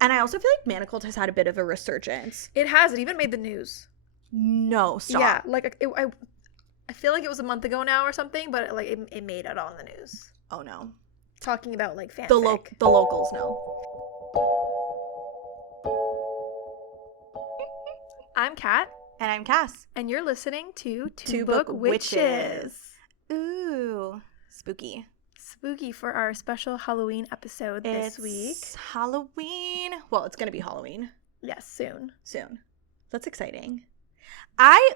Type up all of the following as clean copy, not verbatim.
And I also feel like Manacled has had a bit of a resurgence. It has. It even made the news. No, stop. Yeah, like I feel like it was a month ago now or something, but like it made it on the news. Oh no. Talking about like fanfic. The locals know. I'm Kat. And I'm Cass. And you're listening to Two Book Witches. Ooh, spooky. Spooky for our special Halloween episode this week. It's Halloween. Well, it's going to be Halloween. Yes, soon. That's exciting. I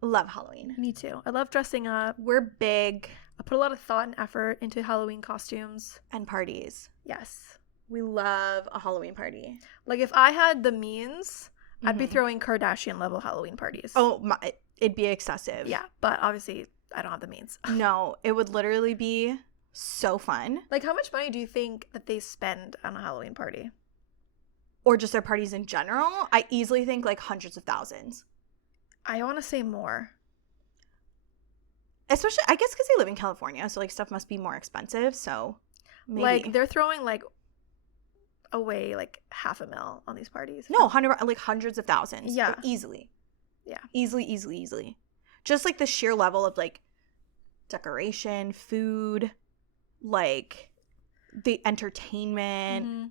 love Halloween. Me too. I love dressing up. We're big. I put a lot of thought and effort into Halloween costumes. And parties. Yes. We love a Halloween party. Like if I had the means, I'd be throwing Kardashian level Halloween parties. Oh, it'd be excessive. Yeah, but obviously I don't have the means. No, it would literally be so fun. Like how much money do you think that they spend on a Halloween party? Or just their parties in general? I easily think like hundreds of thousands. I want to say more. Especially, I guess because they live in California, so like stuff must be more expensive, so maybe. Like they're throwing like away like $500,000 on these parties. No, hundreds of thousands. Yeah. Like, easily. Yeah. Easily. Just like the sheer level of like decoration, food, like the entertainment. Mm-hmm.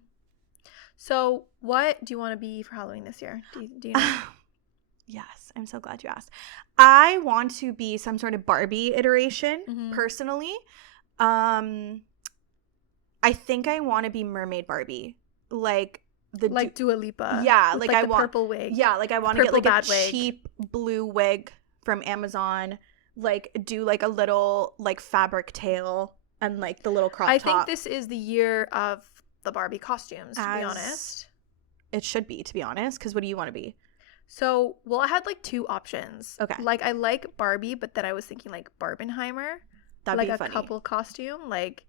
So what do you want to be for Halloween this year? Do you know? Yes, I'm so glad you asked. I want to be some sort of Barbie iteration, personally. I think I want to be Mermaid Barbie. Like Dua Lipa. Yeah, with, like I the want purple wig. Yeah, like I want to get like a wig. cheap blue wig from Amazon. Like do like a little like fabric tail and like the little crop top. I think this is the year of the Barbie costumes, to be honest. It should be, to be honest, because what do you want to be? So, well, I had like two options. Okay. Like I like Barbie, but then I was thinking like Barbenheimer. That'd like be a funny. couple costume. Like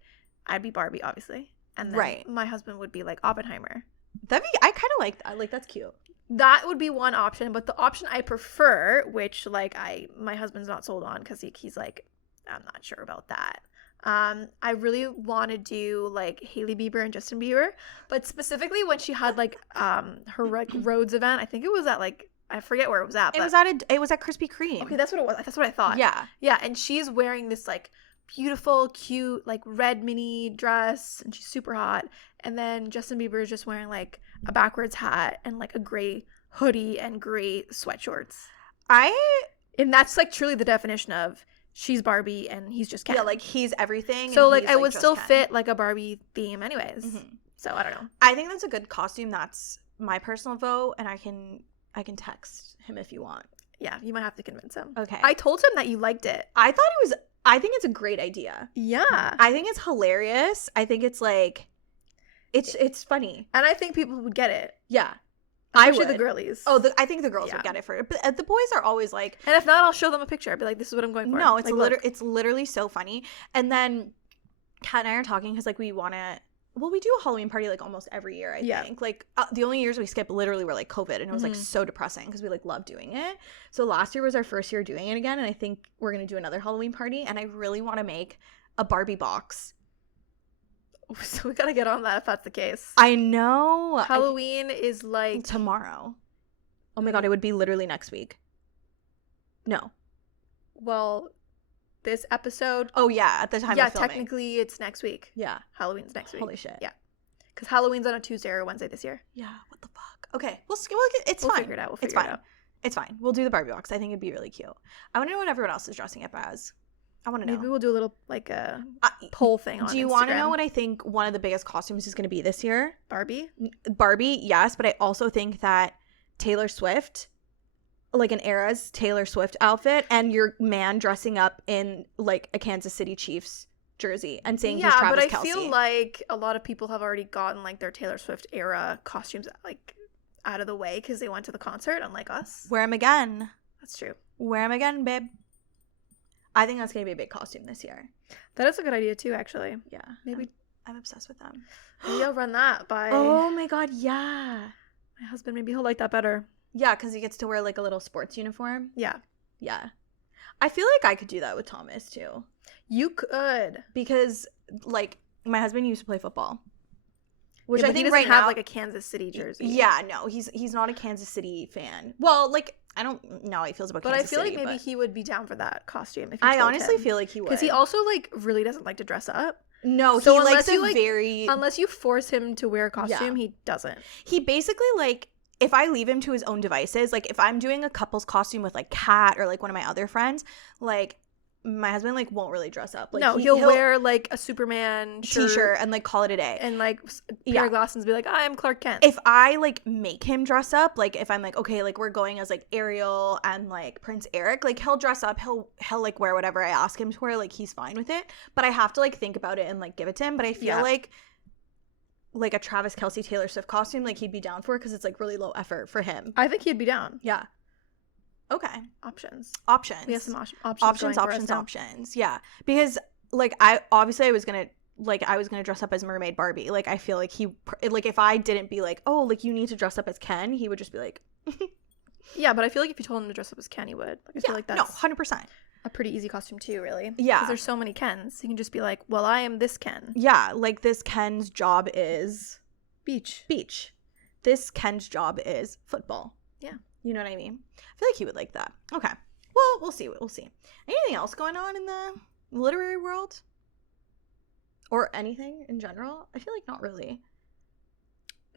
I'd be Barbie, obviously. And then my husband would be like Oppenheimer. I kind of like that. Like that's cute. That would be one option, but the option I prefer, which like my husband's not sold on because he's like, I'm not sure about that. I really want to do like Hailey Bieber and Justin Bieber, but specifically when she had like her Rhodes event, I think it was at like I forget where it was at. But It was at Krispy Kreme. Okay, that's what it was. That's what I thought. Yeah, and she's wearing this like beautiful, cute, like red mini dress, and she's super hot. And then Justin Bieber is just wearing like a backwards hat and like a gray hoodie and gray sweatshorts. And that's like truly the definition of she's Barbie and he's just Ken. Yeah, like he's everything. So and like he's, I would still Ken. fit like a Barbie theme anyways. So I don't know. I think that's a good costume. That's my personal vote, and I can text him if you want. Yeah, you might have to convince him. Okay. I told him that you liked it. I think it's a great idea. Yeah. I think it's hilarious. I think it's like it's funny. And I think people would get it. Yeah. Especially the girlies. Oh, I think the girls would get it for it. But the boys are always like... And if not, I'll show them a picture. I'll be like, this is what I'm going for. No, it's like, it's literally so funny. And then Kat and I are talking because like we want to... Well, we do a Halloween party like almost every year, I think. Like the only years we skip literally were like COVID, and it was like so depressing because we like love doing it. So last year was our first year doing it again, and I think we're going to do another Halloween party, and I really want to make a Barbie box. So we got to get on that if that's the case. I know. Halloween is like... tomorrow. Oh my god, it would be literally next week. No. Well, this episode... Oh yeah, at the time of filming. Technically it's next week. Yeah. Halloween's next week. Holy shit. Yeah. Because Halloween's on a Tuesday or a Wednesday this year. Yeah, what the fuck? Okay, we'll it's we'll fine. Figure it out. It's fine. It's fine. We'll do the Barbie box. I think it'd be really cute. I want to know what everyone else is dressing up as. I want to know. Maybe we'll do a little like a poll thing on Instagram. Do you want to know what I think one of the biggest costumes is going to be this year? Barbie, yes, but I also think that Taylor Swift, like an Era's Taylor Swift outfit, and your man dressing up in like a Kansas City Chiefs jersey and saying he's Travis Kelce. Yeah, but I feel like a lot of people have already gotten like their Taylor Swift era costumes like out of the way because they went to the concert, unlike us. Wear 'em again. That's true. Wear 'em again, babe. I think that's going to be a big costume this year. That is a good idea too, actually. Yeah. Maybe I'm obsessed with them. Maybe I'll run that by... Oh my god, yeah. My husband, maybe he'll like that better. Yeah, because he gets to wear like a little sports uniform. Yeah. Yeah. I feel like I could do that with Thomas too. You could. Because like my husband used to play football. Which I think he doesn't right have now, like a Kansas City jersey. Yeah, no, he's not a Kansas City fan. Well, like, I don't know how he feels about Kansas City. But I feel like maybe he would be down for that costume if you I told honestly him. feel like he would. Because he also, like, really doesn't like to dress up. No, so he likes a very... Unless you force him to wear a costume, he doesn't. He basically, like, if I leave him to his own devices, like, if I'm doing a couple's costume with, like, Kat or, like, one of my other friends, like, my husband, like, won't really dress up. Like, no, he'll wear, like, a Superman t-shirt and, like, call it a day. And, like, a pair of glasses and be like, I'm Clark Kent. If I, like, make him dress up, like, if I'm like, okay, like, we're going as, like, Ariel and, like, Prince Eric, like, he'll dress up. He'll like, wear whatever I ask him to wear. Like, he's fine with it. But I have to, like, think about it and, like, give it to him. But I feel like a Travis Kelce Taylor Swift costume, like, he'd be down for it because it's, like, really low effort for him. I think he'd be down. Yeah. Okay. Options. We have some options. Yeah. Because, like, I was gonna dress up as Mermaid Barbie. Like, I feel like if I didn't be like, oh, like, you need to dress up as Ken, he would just be like... Yeah, but I feel like if you told him to dress up as Ken, he would. Like, I feel like that's... No, 100%. A pretty easy costume too, really. Yeah. Because there's so many Kens. You can just be like, well, I am this Ken. Yeah, like, this Ken's job is... Beach. This Ken's job is football. Yeah. You know what I mean? I feel like he would like that. Okay. Well, we'll see. Anything else going on in the literary world? Or anything in general? I feel like not really.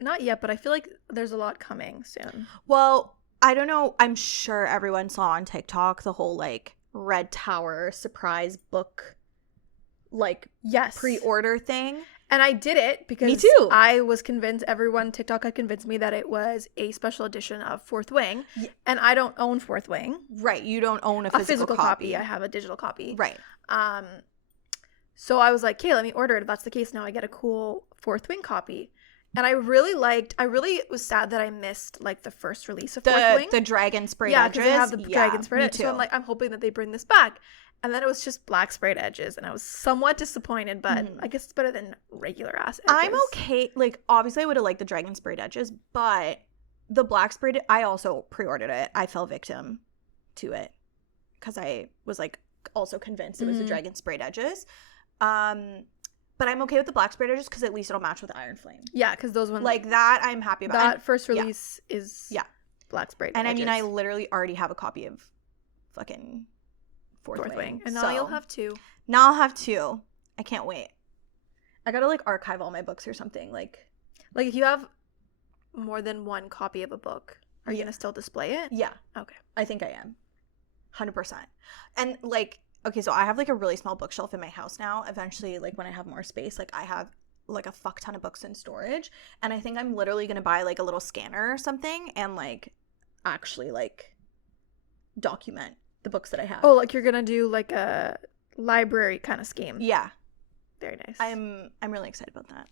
Not yet, but I feel like there's a lot coming soon. Well, I don't know. I'm sure everyone saw on TikTok the whole, like, Red Tower surprise book, like, pre-order thing. And I did it because me too. I was convinced, TikTok had convinced me that it was a special edition of Fourth Wing. Yeah. And I don't own Fourth Wing. Right. You don't own a physical copy. I have a digital copy. Right. So I was like, okay, let me order it. If that's the case, now I get a cool Fourth Wing copy. And I really was sad that I missed, like, the first release of Fourth Wing. The dragon sprayed edges. Yeah, because they have the dragon sprayed edges. So I'm like, I'm hoping that they bring this back. And then it was just black sprayed edges. And I was somewhat disappointed, but I guess it's better than regular ass edges. I'm okay. Like, obviously I would have liked the dragon sprayed edges, but the black sprayed, I also pre-ordered it. I fell victim to it because I was, like, also convinced it was the dragon sprayed edges. But I'm okay with the black sprayed edges because at least it'll match with Iron Flame. Yeah, because those ones... Like, that I'm happy about. That first release is black sprayed edges. And I mean, I literally already have a copy of fucking Fourth Wing. And now you'll have two. Now I'll have two. I can't wait. I gotta, like, archive all my books or something. Like, if you have more than one copy of a book, are you gonna still display it? Yeah. Okay. I think I am. 100%. And, like... Okay, so I have, like, a really small bookshelf in my house now. Eventually, like, when I have more space, like, I have, like, a fuck ton of books in storage. And I think I'm literally going to buy, like, a little scanner or something and, like, actually, like, document the books that I have. Oh, like, you're going to do, like, a library kind of scheme. Yeah. Very nice. I'm really excited about that.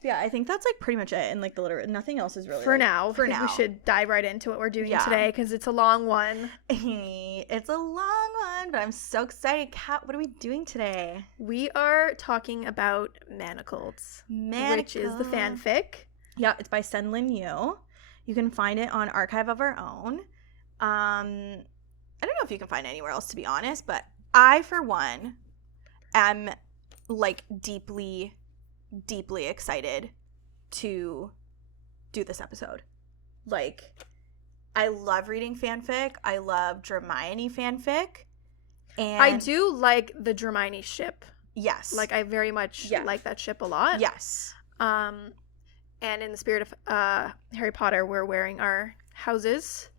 Yeah, I think that's, like, pretty much it. And, like, nothing else is really... For now. We should dive right into what we're doing today because it's a long one. It's a long one, but I'm so excited. Kat, what are we doing today? We are talking about Manacled. Which is the fanfic. Yeah, it's by SenLinYu. You can find it on Archive of Our Own. I don't know if you can find it anywhere else, to be honest, but I, for one, am, like, deeply excited to do this episode. Like, I love reading fanfic. I love Dramione fanfic. And I do like the Dramione ship. Yes. Like, I very much like that ship a lot. Yes. And in the spirit of Harry Potter, we're wearing our houses.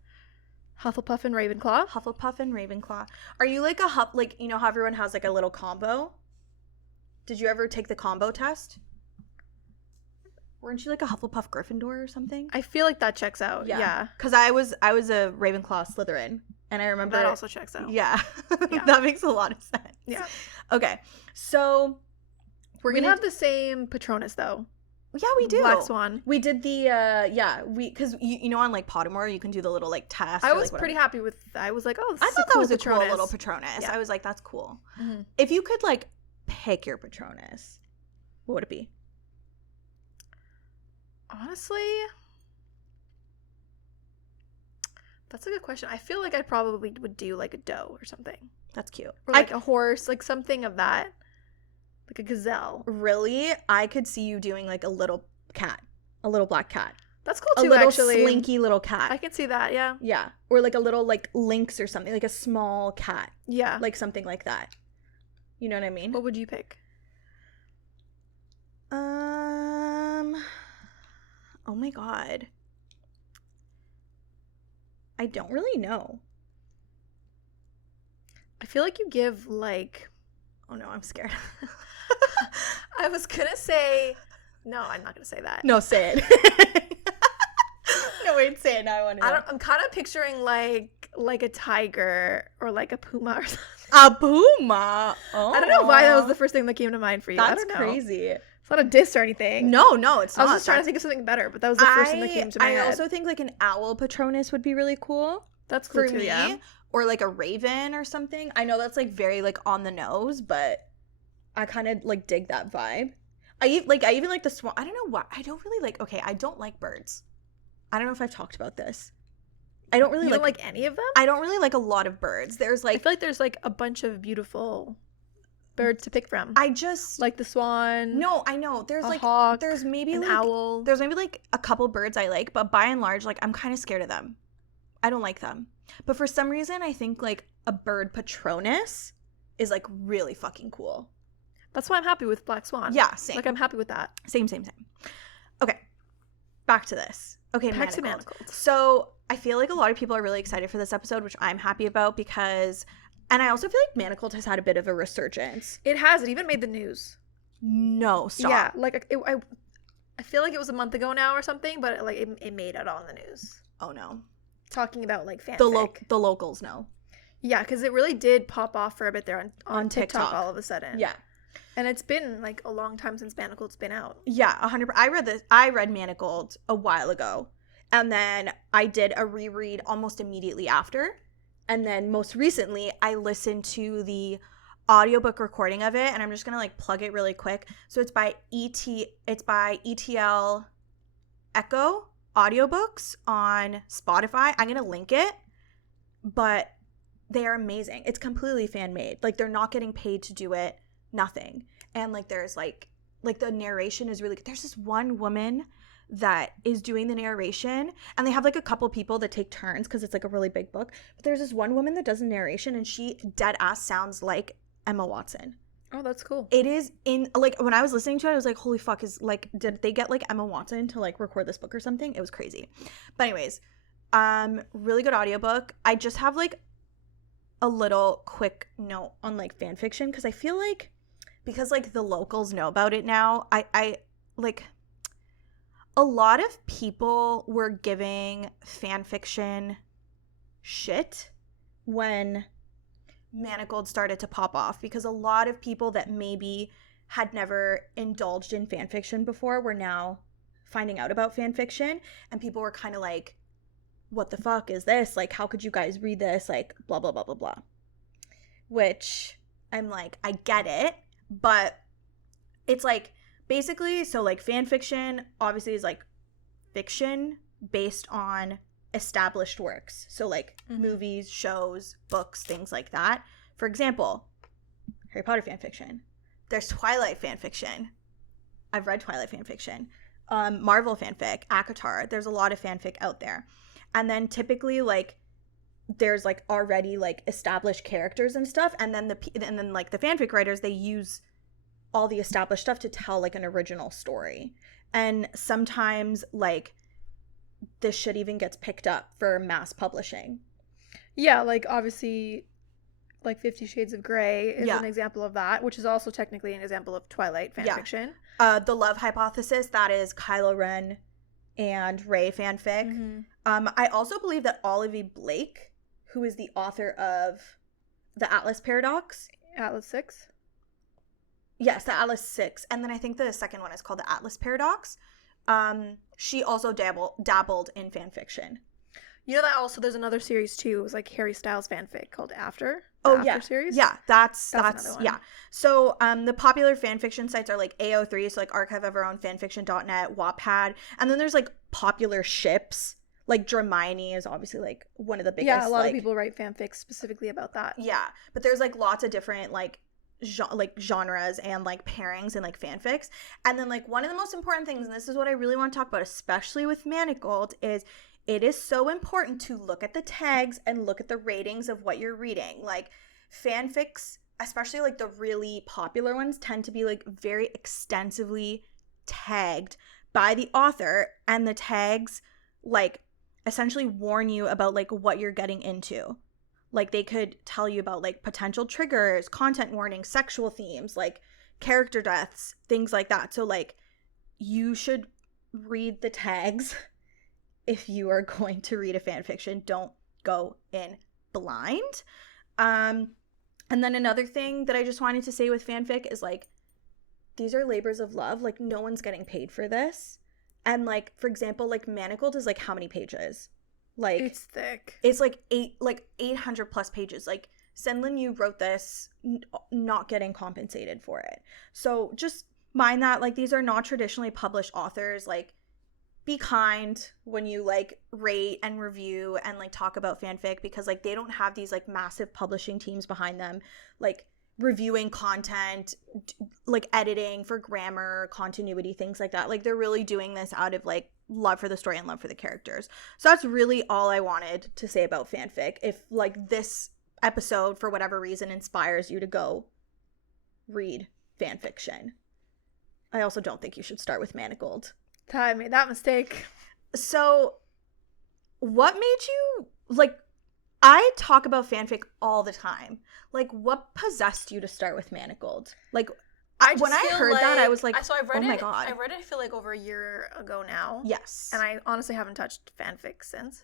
Hufflepuff and Ravenclaw. Are you like like, you know how everyone has, like, a little combo? Did you ever take the combo test? Weren't you like a Hufflepuff Gryffindor or something? I feel like that checks out. Yeah. Because I was a Ravenclaw Slytherin. And I remember that also checks out. Yeah. That makes a lot of sense. Yeah. Okay. So we have the same Patronus though. Yeah, we do. Black Swan. We did the because you know on, like, Pottermore you can do the little, like, test. I was pretty happy with. I was like, oh, this is a cool Patronus. Cool little Patronus. Yeah. I was like, that's cool. Mm-hmm. If you could, like, pick your Patronus, what would it be? Honestly, that's a good question. I feel like I probably would do, like, a doe or something. That's cute. Or, like, a horse, like, something of that. Like a gazelle. Really? I could see you doing, like, a little cat, a little black cat. That's cool too, a little actually. slinky little cat. I can see that, yeah. Yeah. Or like a little like lynx or something, like a small cat. Yeah. Like something like that. You know what I mean? What would you pick? Oh my god. I don't really know. I feel like you give like... Oh no, I'm scared. I was gonna say... No, I'm not gonna say that. No, say it. No, wait, say it. Now I want to know. I'm kind of picturing like a tiger or like a puma or something. A puma? Oh. I don't know why that was the first thing that came to mind for you. That's I don't know. crazy. It's not a diss or anything. No, it's not. I was just trying to think of something better, but that was the first thing that came to my head. I also think like an owl patronus would be really cool. That's cool for too, me. yeah. Or like a raven or something. I know that's like very like on the nose, but I kind of like dig that vibe. I even like the swan. I don't know why. I don't really like. Okay, I don't like birds. I don't know if I've talked about this. I don't really don't like any of them. I don't really like a lot of birds. There's like I feel like there's like a bunch of beautiful birds to pick from. I just like the swan. No, I know. There's like hawk, there's maybe an like owl. There's maybe like a couple birds I like, but by and large, like I'm kind of scared of them. I don't like them. But for some reason, I think like a bird patronus is like really fucking cool. That's why I'm happy with Black Swan. Yeah, same. Like I'm happy with that. Same. Okay, back to this. Okay, back to Manacled. So I feel like a lot of people are really excited for this episode, which I'm happy about because, and I also feel like Manacled has had a bit of a resurgence. It has. It even made the news. No, stop. Yeah, like I feel like it was a month ago now or something, but like it made it on the news. Oh no. Talking about like fanfic. The locals know. Yeah, because it really did pop off for a bit there on TikTok all of a sudden. Yeah. And it's been like a long time since Manacled's been out. Yeah, 100%. I read Manacled a while ago. And then I did a reread almost immediately after. And then most recently, I listened to the audiobook recording of it. And I'm just going to like plug it really quick. So it's by ETL Echo audiobooks on Spotify. I'm going to link it. But they are amazing. It's completely fan made. Like they're not getting paid to do it. Nothing. And like there's like the narration is really good. There's this one woman that is doing the narration, and they have like a couple people that take turns because it's like a really big book, but there's this one woman that does the narration and she dead ass sounds like Emma Watson. Oh, that's cool. It is in like when I was listening to it I was like, holy fuck, is like did they get like Emma Watson to like record this book or something? It was crazy. But anyways, really good audiobook. I just have like a little quick note on like fan fiction because I feel like because like the locals know about it now, I like a lot of people were giving fan fiction shit when Manacled started to pop off because a lot of people that maybe had never indulged in fan fiction before were now finding out about fan fiction, and people were kind of like, what the fuck is this? Like, how could you guys read this? Like, blah, blah, blah, blah, blah. Which I'm like, I get it. But it's like basically, so like fan fiction obviously is like fiction based on established works. So like movies, shows, books, things like that. For example, Harry Potter fan fiction. There's Twilight fan fiction. I've read Twilight fan fiction. Marvel fanfic, ACOTAR. There's a lot of fanfic out there. And then typically like there's like already like established characters and stuff, and then like the fanfic writers, they use all the established stuff to tell like an original story. And sometimes like this shit even gets picked up for mass publishing. Yeah, like obviously like 50 Shades of Grey is an example of that, which is also technically an example of Twilight fanfiction. The Love Hypothesis, that is Kylo Ren and Rey fanfic. I also believe that Olivia Blake, who is the author of the Atlas Paradox. Atlas 6? Yes, the Atlas 6. And then I think the second one is called the Atlas Paradox. She also dabbled in fan fiction. You know that also there's another series too. It was like Harry Styles fanfic called After. After series? Yeah, that's another one. Yeah. So the popular fan fiction sites are like AO3, so like Archive of Our Own, fanfiction.net, Wattpad. And then there's like popular ships. Like Dramione is obviously like one of the biggest. Yeah, a lot of people write fanfics specifically about that. Yeah, but there's like lots of different like genres and like pairings and like fanfics. And then like one of the most important things, and this is what I really want to talk about, especially with Manacled, is it is so important to look at the tags and look at the ratings of what you're reading. Like fanfics, especially like the really popular ones, tend to be like very extensively tagged by the author, and the tags like essentially warn you about like what you're getting into. Like they could tell you about like potential triggers, content warnings, sexual themes, like character deaths, things like that. So like you should read the tags if you are going to read a fan fiction. Don't go in blind. And then another thing that I just wanted to say with fanfic is like these are labors of love. Like no one's getting paid for this. And like for example, like Manacled is like how many pages? Like it's thick. It's like 800 plus pages. Like SenLinYu wrote this not getting compensated for it. So just mind that like these are not traditionally published authors. Like be kind when you like rate and review and like talk about fanfic, because like they don't have these like massive publishing teams behind them like reviewing content, like editing for grammar, continuity, things like that. Like they're really doing this out of like love for the story and love for the characters. So that's really all I wanted to say about fanfic. If like this episode for whatever reason inspires you to go read fanfiction, I also don't think you should start with Manacled. I made that mistake. So what made you like, I talk about fanfic all the time. Like, what possessed you to start with Manacled? Like, when I heard that, I was like, so I've read oh my God. I read it, I feel like over a year ago now. Yes. And I honestly haven't touched fanfic since.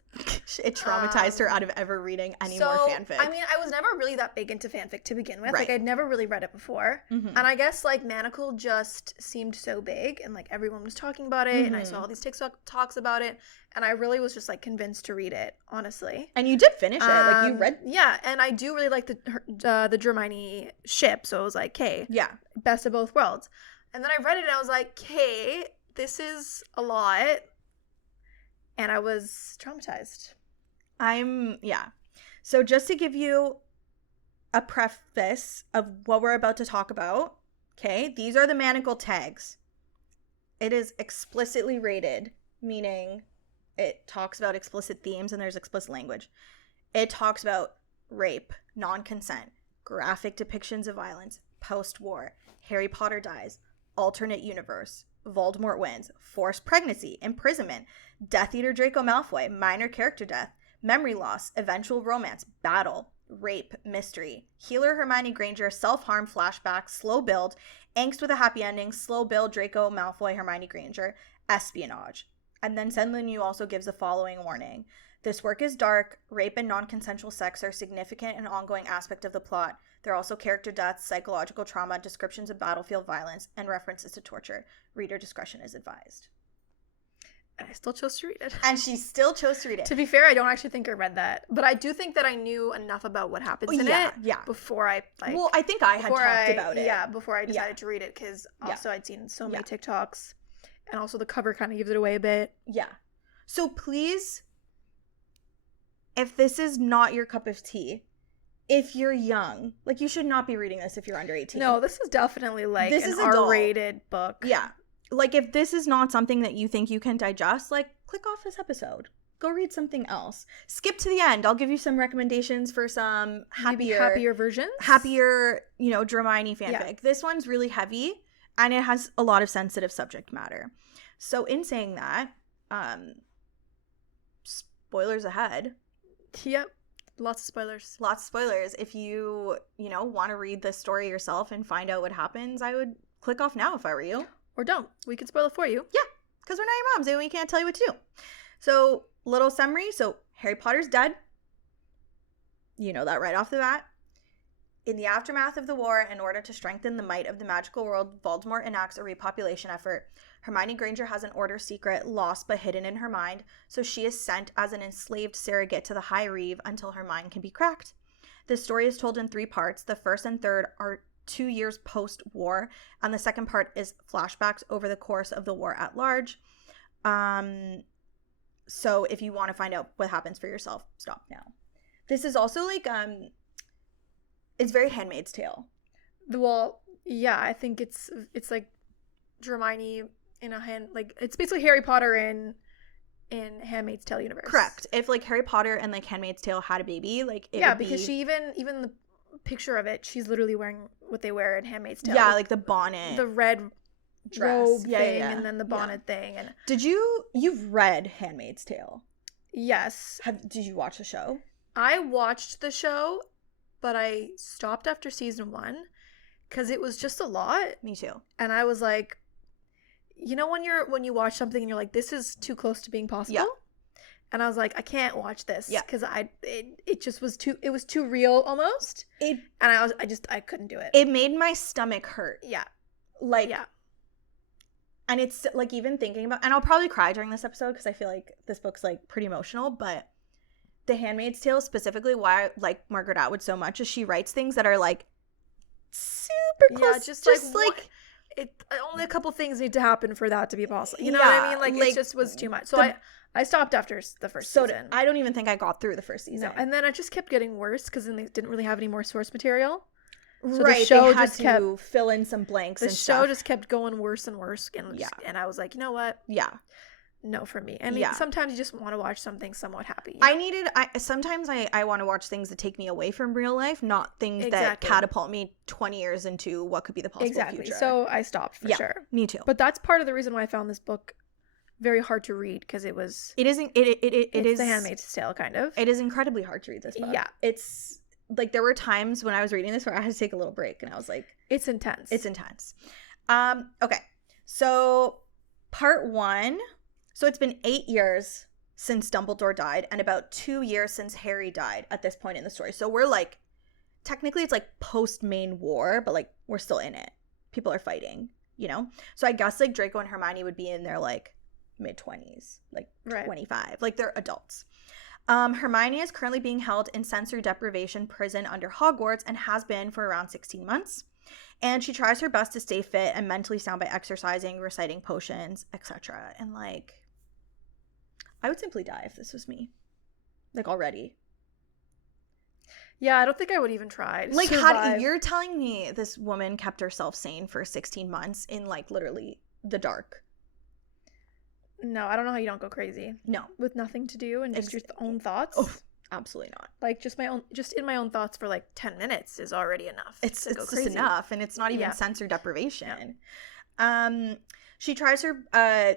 It traumatized her out of ever reading any more fanfic. I mean, I was never really that big into fanfic to begin with. Right. Like, I'd never really read it before. Mm-hmm. And I guess, like, Manacled just seemed so big, and, like, everyone was talking about it, and I saw all these TikTok talks about it, and I really was just, like, convinced to read it, honestly. And you did finish it. Like, you read... Yeah, and I do really like the Dramione ship, so it was like, okay, yeah, best of both worlds. And then I read it, and I was like, okay, this is a lot. And I was traumatized. So just to give you a preface of what we're about to talk about, okay, these are the Manacled tags. It is explicitly rated, meaning it talks about explicit themes and there's explicit language. It talks about rape, non-consent, graphic depictions of violence, post-war, Harry Potter dies, alternate universe, Voldemort wins, forced pregnancy, imprisonment, Death Eater Draco Malfoy, minor character death, memory loss, eventual romance, battle, rape, mystery, healer Hermione Granger, self-harm, flashback, slow build, angst with a happy ending, slow build, Draco Malfoy, Hermione Granger, espionage. And then SenLinYu also gives the following warning. This work is dark. Rape and non-consensual sex are significant and ongoing aspect of the plot. There are also character deaths, psychological trauma, descriptions of battlefield violence, and references to torture. Reader discretion is advised. And I still chose to read it. And she still chose to read it. To be fair, I don't actually think I read that. But I do think that I knew enough about what happens in it before I, like... Well, I think I had talked about it. Yeah, before I decided to read it, because also I'd seen so many TikToks. And also the cover kind of gives it away a bit. Yeah. So please, if this is not your cup of tea, if you're young, like you should not be reading this if you're under 18. No, this is definitely like an R-rated book. Yeah. Like if this is not something that you think you can digest, like click off this episode. Go read something else. Skip to the end. I'll give you some recommendations for some happier versions. Happier, Dramione fanfic. Yeah. This one's really heavy and it has a lot of sensitive subject matter. So in saying that, spoilers ahead. Yep. Lots of spoilers. Lots of spoilers. If you, want to read the story yourself and find out what happens, I would click off now if I were you. Or don't. We could spoil it for you. Yeah, because we're not your moms and we can't tell you what to do. So, little summary. So, Harry Potter's dead. You know that right off the bat. In the aftermath of the war, in order to strengthen the might of the magical world, Voldemort enacts a repopulation effort. Hermione Granger has an order secret lost but hidden in her mind, so she is sent as an enslaved surrogate to the High Reeve until her mind can be cracked. This story is told in 3 parts. The first and third are 2 years post-war, and the second part is flashbacks over the course of the war at large. So if you want to find out what happens for yourself, stop now. This is also like, it's very Handmaid's Tale. Well, yeah, I think it's like Dramione in a hand, like it's basically Harry Potter in Handmaid's Tale universe. Correct. If like Harry Potter and like Handmaid's Tale had a baby, like it would because she even the picture of it, she's literally wearing what they wear in Handmaid's Tale. Yeah, like the bonnet, the red dress robe thing, and then the bonnet thing. And you've read Handmaid's Tale? Yes. Did you watch the show? I watched the show, but I stopped after season 1 because it was just a lot. Me too. And I was like, you know, when you watch something and you're like, this is too close to being possible. Yeah. And I was like, I can't watch this because it just was too real almost. And I couldn't do it. It made my stomach hurt. Yeah. Like, yeah. And it's like, even thinking about, and I'll probably cry during this episode because I feel like this book's like pretty emotional, but The Handmaid's Tale, specifically why I like Margaret Atwood so much, is she writes things that are like super close. Yeah, just like it, only a couple things need to happen for that to be possible. You know what I mean? Like it just was too much. So I stopped after the first season. I don't even think I got through the first season. No, and then it just kept getting worse because then they didn't really have any more source material. So right, the show they had to fill in some blanks. The show just kept going worse and worse, and I was like, you know what? Yeah, no for me. I mean, sometimes you just want to watch something somewhat happy. You know? Sometimes I want to watch things that take me away from real life, not things that catapult me 20 years into what could be the possible future. So I stopped for sure. Me too. But that's part of the reason why I found this book very hard to read, because it is The Handmaid's Tale kind of. It is incredibly hard to read this book. Yeah, it's like there were times when I was reading this where I had to take a little break, and I was like, it's intense. Okay, so part 1. So it's been 8 years since Dumbledore died and about 2 years since Harry died at this point in the story. So we're like, technically it's like post-main war, but like we're still in it. People are fighting, you know? So I guess like Draco and Hermione would be in their like mid-20s, like 25. Like they're adults. Hermione is currently being held in sensory deprivation prison under Hogwarts and has been for around 16 months. And she tries her best to stay fit and mentally sound by exercising, reciting potions, etc. And like, I would simply die if this was me. Like already. Yeah, I don't think I would even try to like survive. You're telling me this woman kept herself sane for 16 months in like literally the dark. No, I don't know how you don't go crazy. No. With nothing to do and just your own thoughts. Oh, absolutely not. Like just in my own thoughts for like 10 minutes is already enough. It's just enough, and it's not even sensory deprivation. Yeah. She tries her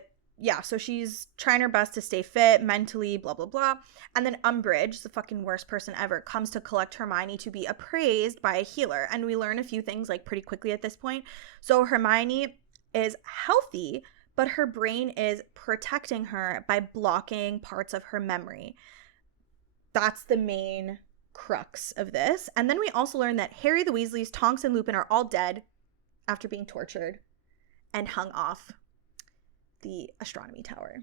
so she's trying her best to stay fit mentally, blah blah blah. And then Umbridge, the fucking worst person ever, comes to collect Hermione to be appraised by a healer, and we learn a few things like pretty quickly at this point. So Hermione is healthy, but her brain is protecting her by blocking parts of her memory. That's the main crux of this. And then we also learn that Harry, the Weasleys, Tonks, and Lupin are all dead after being tortured and hung off the astronomy tower.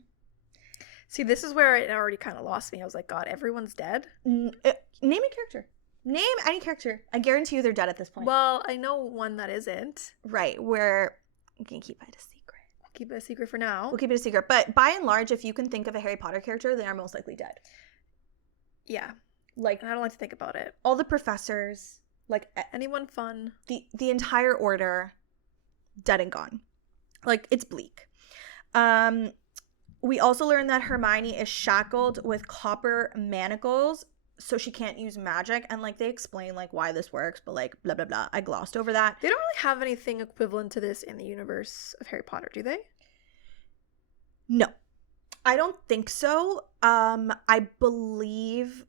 See, this is where it already kind of lost me. I was like, God, everyone's dead? Name a character. Name any character. I guarantee you they're dead at this point. Well, I know one that isn't. Right, where we can keep it a secret. Keep it a secret for now. We'll keep it a secret. But by and large, if you can think of a Harry Potter character, they are most likely dead. Yeah. Like, I don't like to think about it. All the professors, like anyone fun. The entire order, dead and gone. Like, it's bleak. We also learned that Hermione is shackled with copper manacles, so she can't use magic, and like they explain like why this works, but like blah blah blah. I glossed over that. They don't really have anything equivalent to this in the universe of Harry Potter, do they? No, I don't think so. I believe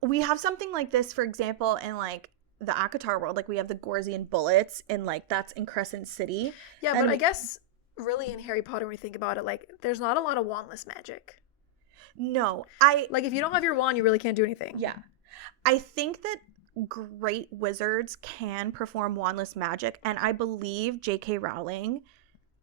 we have something like this, for example, in like the ACOTAR world. Like we have the Gorzian bullets, and like that's in Crescent City. Yeah, but I guess really in Harry Potter, when we think about it, like there's not a lot of wandless magic. No, like if you don't have your wand, you really can't do anything. Yeah. I think that great wizards can perform wandless magic, and I believe J.K. Rowling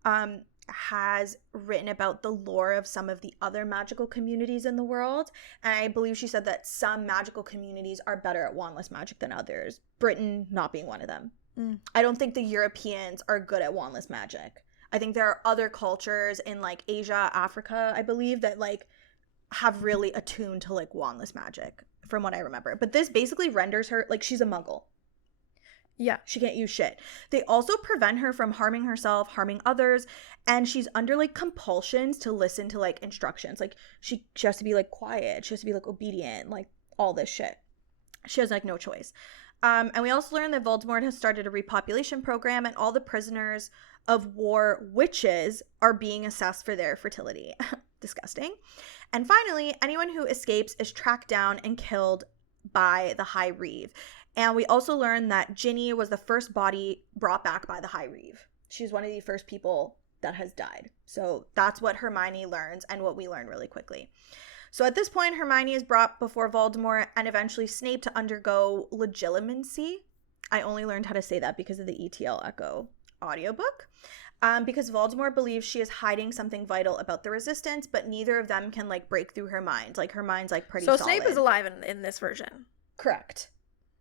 has written about the lore of some of the other magical communities in the world, and I believe she said that some magical communities are better at wandless magic than others, Britain not being one of them. I don't think the Europeans are good at wandless magic. I think there are other cultures in like Asia, Africa, I believe, that like have really attuned to like wandless magic, from what I remember. But this basically renders her like she's a muggle. Yeah. She can't use shit. They also prevent her from harming herself, harming others, and she's under, like, compulsions to listen to, like, instructions. Like, she has to be, like, quiet. She has to be, like, obedient, like, all this shit. She has, like, no choice. And we also learned that Voldemort has started a repopulation program, and all the prisoners of war witches are being assessed for their fertility. Disgusting. And finally, anyone who escapes is tracked down and killed by the High Reeve. And we also learned that Ginny was the first body brought back by the High Reeve. She's one of the first people that has died. So that's what Hermione learns and what we learn really quickly. So at this point, Hermione is brought before Voldemort and eventually Snape to undergo legilimency. I only learned how to say that because of the ETL Echo audiobook. Because Voldemort believes she is hiding something vital about the Resistance, but neither of them can, like, break through her mind. Like, her mind's, like, pretty solid. So Snape is alive in this version. Correct.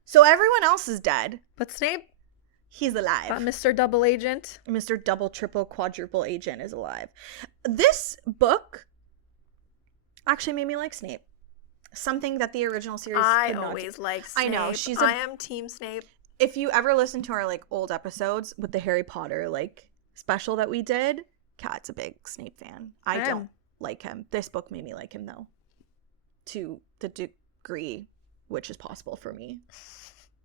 So everyone else is dead. But Snape, he's alive. Mr. Double Agent. Mr. Double, Triple, Quadruple Agent is alive. This book actually made me like Snape. Something that the original series I always like Snape. I know. I am Team Snape. If you ever listen to our, like, old episodes with the Harry Potter, like, special that we did, Kat's a big Snape fan. I don't like him. This book made me like him, though. To the degree which is possible for me.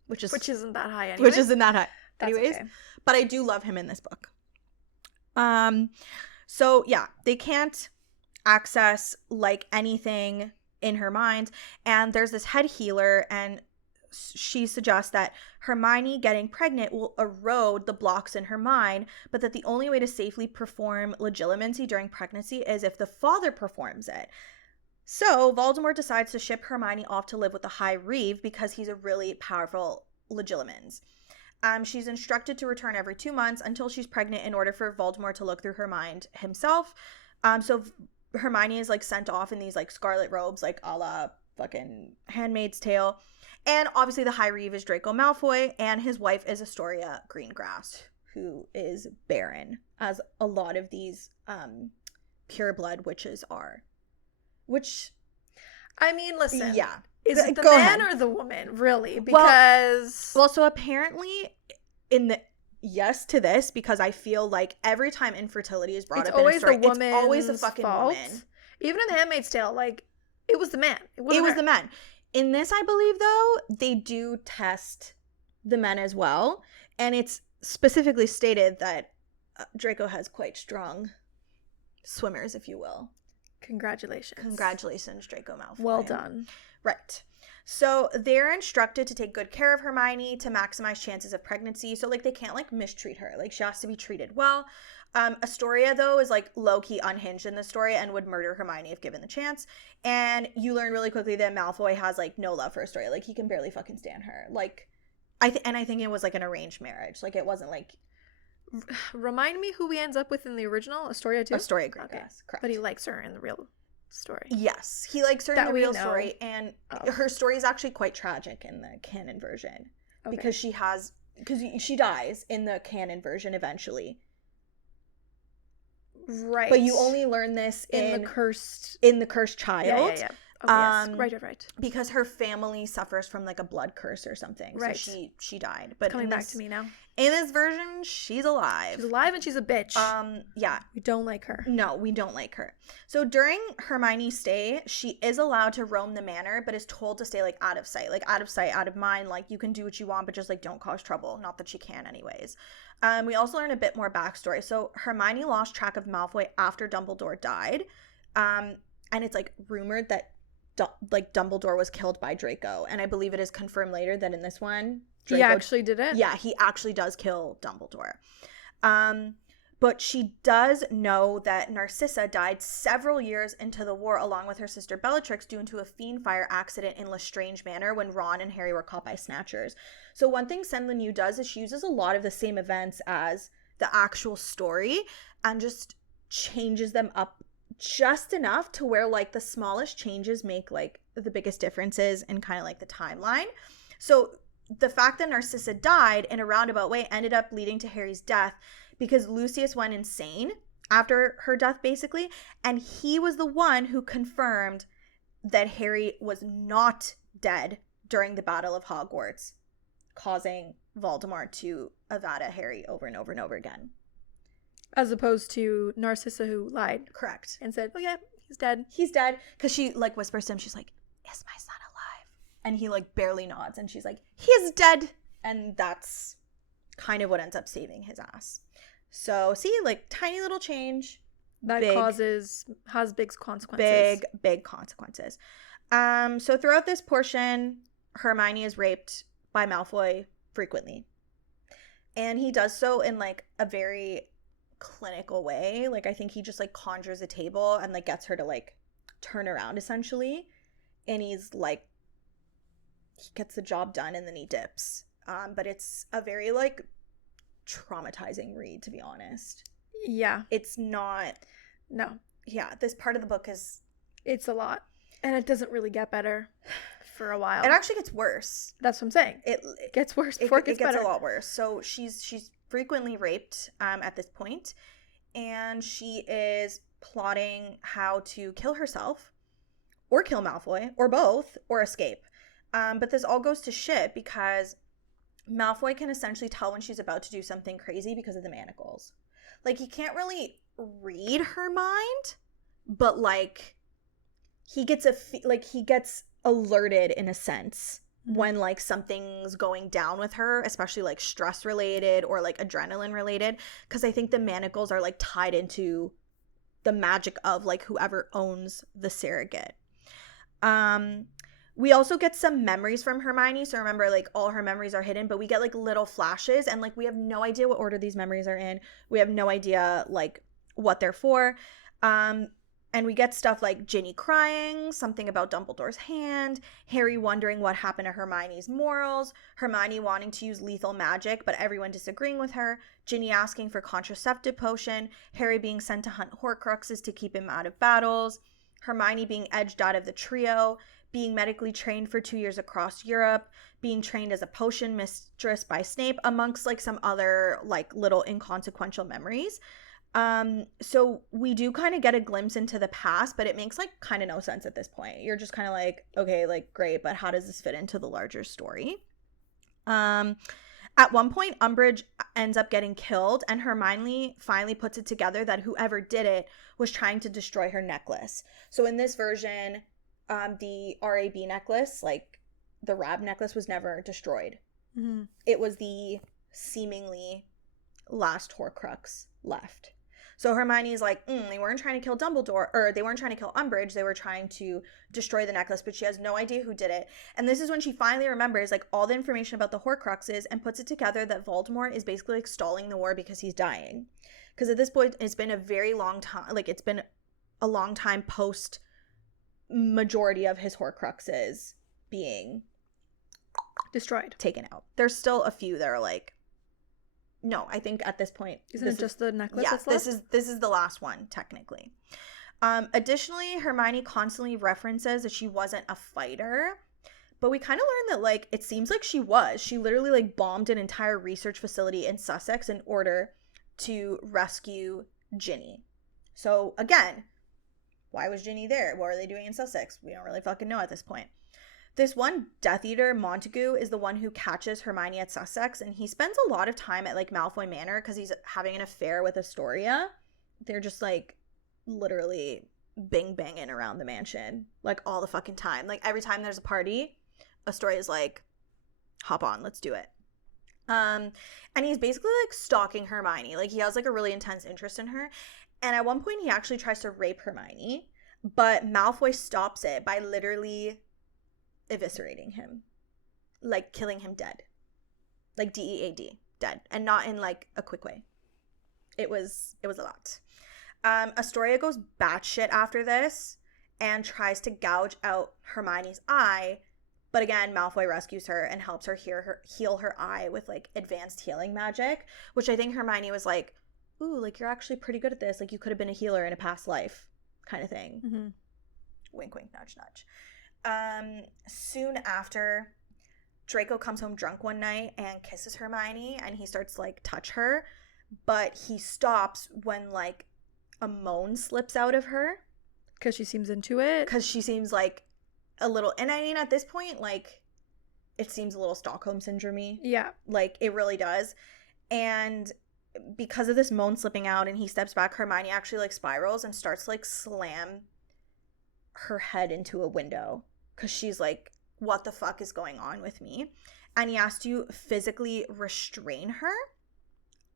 Which isn't that high anyway. Which isn't that high. Anyways. Okay. But I do love him in this book. So yeah, they can't access, like, anything in her mind. And there's this head healer, and she suggests that Hermione getting pregnant will erode the blocks in her mind, but that the only way to safely perform legilimency during pregnancy is if the father performs it. So Voldemort decides to ship Hermione off to live with the High Reeve because he's a really powerful legilimens. She's instructed to return every 2 months until she's pregnant in order for Voldemort to look through her mind himself. So Hermione is, like, sent off in these, like, scarlet robes, like, a la fucking Handmaid's Tale. And obviously the High Reeve is Draco Malfoy, and his wife is Astoria Greengrass, who is barren, as a lot of these pureblood witches are. Which, I mean, listen. Yeah. Is it the man or the woman, really? Because... Well, so apparently yes to this, because I feel like every time infertility is brought up in a story, it's always the fucking woman. Even in The Handmaid's Tale, like, it was the man. It was the man. In this, I believe, though, they do test the men as well. And it's specifically stated that Draco has quite strong swimmers, if you will. Congratulations, Draco Malfoy. Well done. Right. So they're instructed to take good care of Hermione to maximize chances of pregnancy. So, like, they can't, like, mistreat her. Like, she has to be treated well. Astoria, though, is, like, low-key unhinged in the story and would murder Hermione if given the chance. And you learn really quickly that Malfoy has, like, no love for Astoria. Like, he can barely fucking stand her. Like, I think it was, like, an arranged marriage. Like, it wasn't, like... Remind me who he ends up with in the original? Astoria, too? Astoria Greengrass, okay. Correct. But he likes her in the real story. Yes, he likes her in the real story. And her story is actually quite tragic in the canon version. Okay. Because she dies in the canon version eventually. Right. But you only learn this in the cursed child. Yeah. Oh, yes. Right. Because her family suffers from, like, a blood curse or something. Right. So she died. But coming back to me now. In this version, she's alive. She's alive and she's a bitch. Yeah. We don't like her. No, we don't like her. So during Hermione's stay, she is allowed to roam the manor, but is told to stay, like, out of sight. Like, out of sight, out of mind. Like, you can do what you want, but just, like, don't cause trouble. Not that she can anyways. We also learn a bit more backstory. So Hermione lost track of Malfoy after Dumbledore died. And it's, like, rumored that Dumbledore was killed by Draco, and I believe it is confirmed later that in this one Draco, he actually did it. Yeah, he actually does kill Dumbledore. But she does know that Narcissa died several years into the war along with her sister Bellatrix due to a fiend fire accident in Lestrange Manor when Ron and Harry were caught by Snatchers. So one thing SenLinYu does is she uses a lot of the same events as the actual story and just changes them up just enough to where, like, the smallest changes make, like, the biggest differences in kind of, like, the timeline. So the fact that Narcissa died in a roundabout way ended up leading to Harry's death because Lucius went insane after her death, basically, and he was the one who confirmed that Harry was not dead during the Battle of Hogwarts. causing Voldemort to Avada Harry over and over and over again. As opposed to Narcissa, who lied. Correct. And said, oh yeah, he's dead. He's dead. Because she, like, whispers to him, she's like, is my son alive? And he, like, barely nods. And she's like, he is dead. And that's kind of what ends up saving his ass. So, see, like, tiny little change. That has big consequences. Big consequences. So throughout this portion, Hermione is raped by Malfoy frequently. And he does so in, like, a very clinical way. Like, I think he just, like, conjures a table and, like, gets her to, like, turn around, essentially. And he's, like, he gets the job done and then he dips. But it's a very, like, traumatizing read, to be honest. Yeah. It's not... No. Yeah, this part of the book is... It's a lot. And it doesn't really get better for a while. It actually gets worse. That's what I'm saying. It gets worse before it gets better. It gets a lot worse. So she's frequently raped at this point, and she is plotting how to kill herself or kill Malfoy or both or escape. But this all goes to shit because Malfoy can essentially tell when she's about to do something crazy because of the manacles. Like, he can't really read her mind, but, like, he gets he gets alerted in a sense when, like, something's going down with her, especially, like, stress related or, like, adrenaline related, because I think the manacles are, like, tied into the magic of, like, whoever owns the surrogate. We also get some memories from Hermione, so remember, like, all her memories are hidden, but we get, like, little flashes, and, like, we have no idea what order these memories are in. We have no idea, like, what they're for. And we get stuff like Ginny crying, something about Dumbledore's hand, Harry wondering what happened to Hermione's morals, Hermione wanting to use lethal magic but everyone disagreeing with her, Ginny asking for contraceptive potion, Harry being sent to hunt Horcruxes to keep him out of battles, Hermione being edged out of the trio, being medically trained for 2 years across Europe, being trained as a potion mistress by Snape, amongst, like, some other, like, little inconsequential memories. So we do kind of get a glimpse into the past, but it makes, like, kind of no sense at this point. You're just kind of like, okay, like, great, but how does this fit into the larger story? At one point, Umbridge ends up getting killed, and Hermione finally puts it together that whoever did it was trying to destroy her necklace. So in this version, the RAB necklace, like, the Rab necklace, was never destroyed. Mm-hmm. It was the seemingly last Horcrux left. So Hermione's like, they weren't trying to kill Dumbledore, or they weren't trying to kill Umbridge, they were trying to destroy the necklace, but she has no idea who did it. And this is when she finally remembers, like, all the information about the Horcruxes and puts it together that Voldemort is basically, like, stalling the war because he's dying. Because at this point, it's been a very long time, like, it's been a long time post majority of his Horcruxes being destroyed, taken out. There's still a few that are, like, no, I think at this point... Isn't it just the necklace that's left? This is the last one, technically. Additionally, Hermione constantly references that she wasn't a fighter, but we kind of learned that, like, it seems like she was. She literally, like, bombed an entire research facility in Sussex in order to rescue Ginny. So, again, why was Ginny there? What are they doing in Sussex? We don't really fucking know at this point. This one Death Eater, Montague, is the one who catches Hermione at Sussex, and he spends a lot of time at, like, Malfoy Manor because he's having an affair with Astoria. They're just, like, literally bing-banging around the mansion, like, all the fucking time. Like, every time there's a party, Astoria's like, hop on, let's do it. And he's basically, like, stalking Hermione. Like, he has, like, a really intense interest in her. And at one point, he actually tries to rape Hermione, but Malfoy stops it by literally eviscerating him, like, killing him dead, like, D-E-A-D, dead, and not in, like, a quick way. It was a lot. Astoria goes batshit after this and tries to gouge out Hermione's eye, but again, Malfoy rescues her and helps her heal her eye with, like, advanced healing magic, which I think Hermione was like, ooh, like, you're actually pretty good at this, like, you could have been a healer in a past life, kind of thing. Mm-hmm. Wink, wink, nudge, nudge. Soon after, Draco comes home drunk one night and kisses Hermione, and he starts to, like, touch her, but he stops when, like, a moan slips out of her. Because she seems into it? Because she seems, like, a little, and I mean, at this point, like, it seems a little Stockholm syndrome-y. Yeah. Like, it really does. And because of this moan slipping out and he steps back, Hermione actually, like, spirals and starts to, like, slam her head into a window. Because she's like, what the fuck is going on with me? And he has to physically restrain her.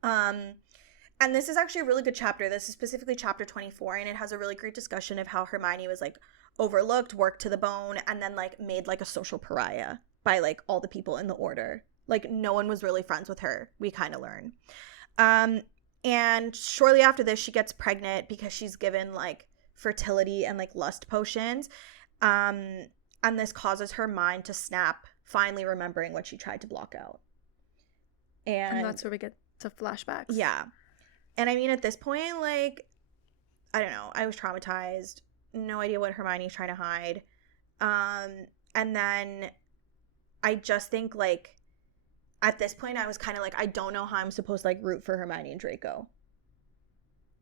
And this is actually a really good chapter. This is specifically chapter 24, and it has a really great discussion of how Hermione was, like, overlooked, worked to the bone, and then, like, made, like, a social pariah by, like, all the people in the order. Like, no one was really friends with her, we kind of learn. And shortly after this, she gets pregnant because she's given, like, fertility and, like, lust potions. And this causes her mind to snap, finally remembering what she tried to block out. And that's where we get to flashbacks. Yeah. And I mean, at this point, like, I don't know, I was traumatized. No idea what Hermione's trying to hide. And then I just think, like, at this point, I was kind of like, I don't know how I'm supposed to, like, root for Hermione and Draco.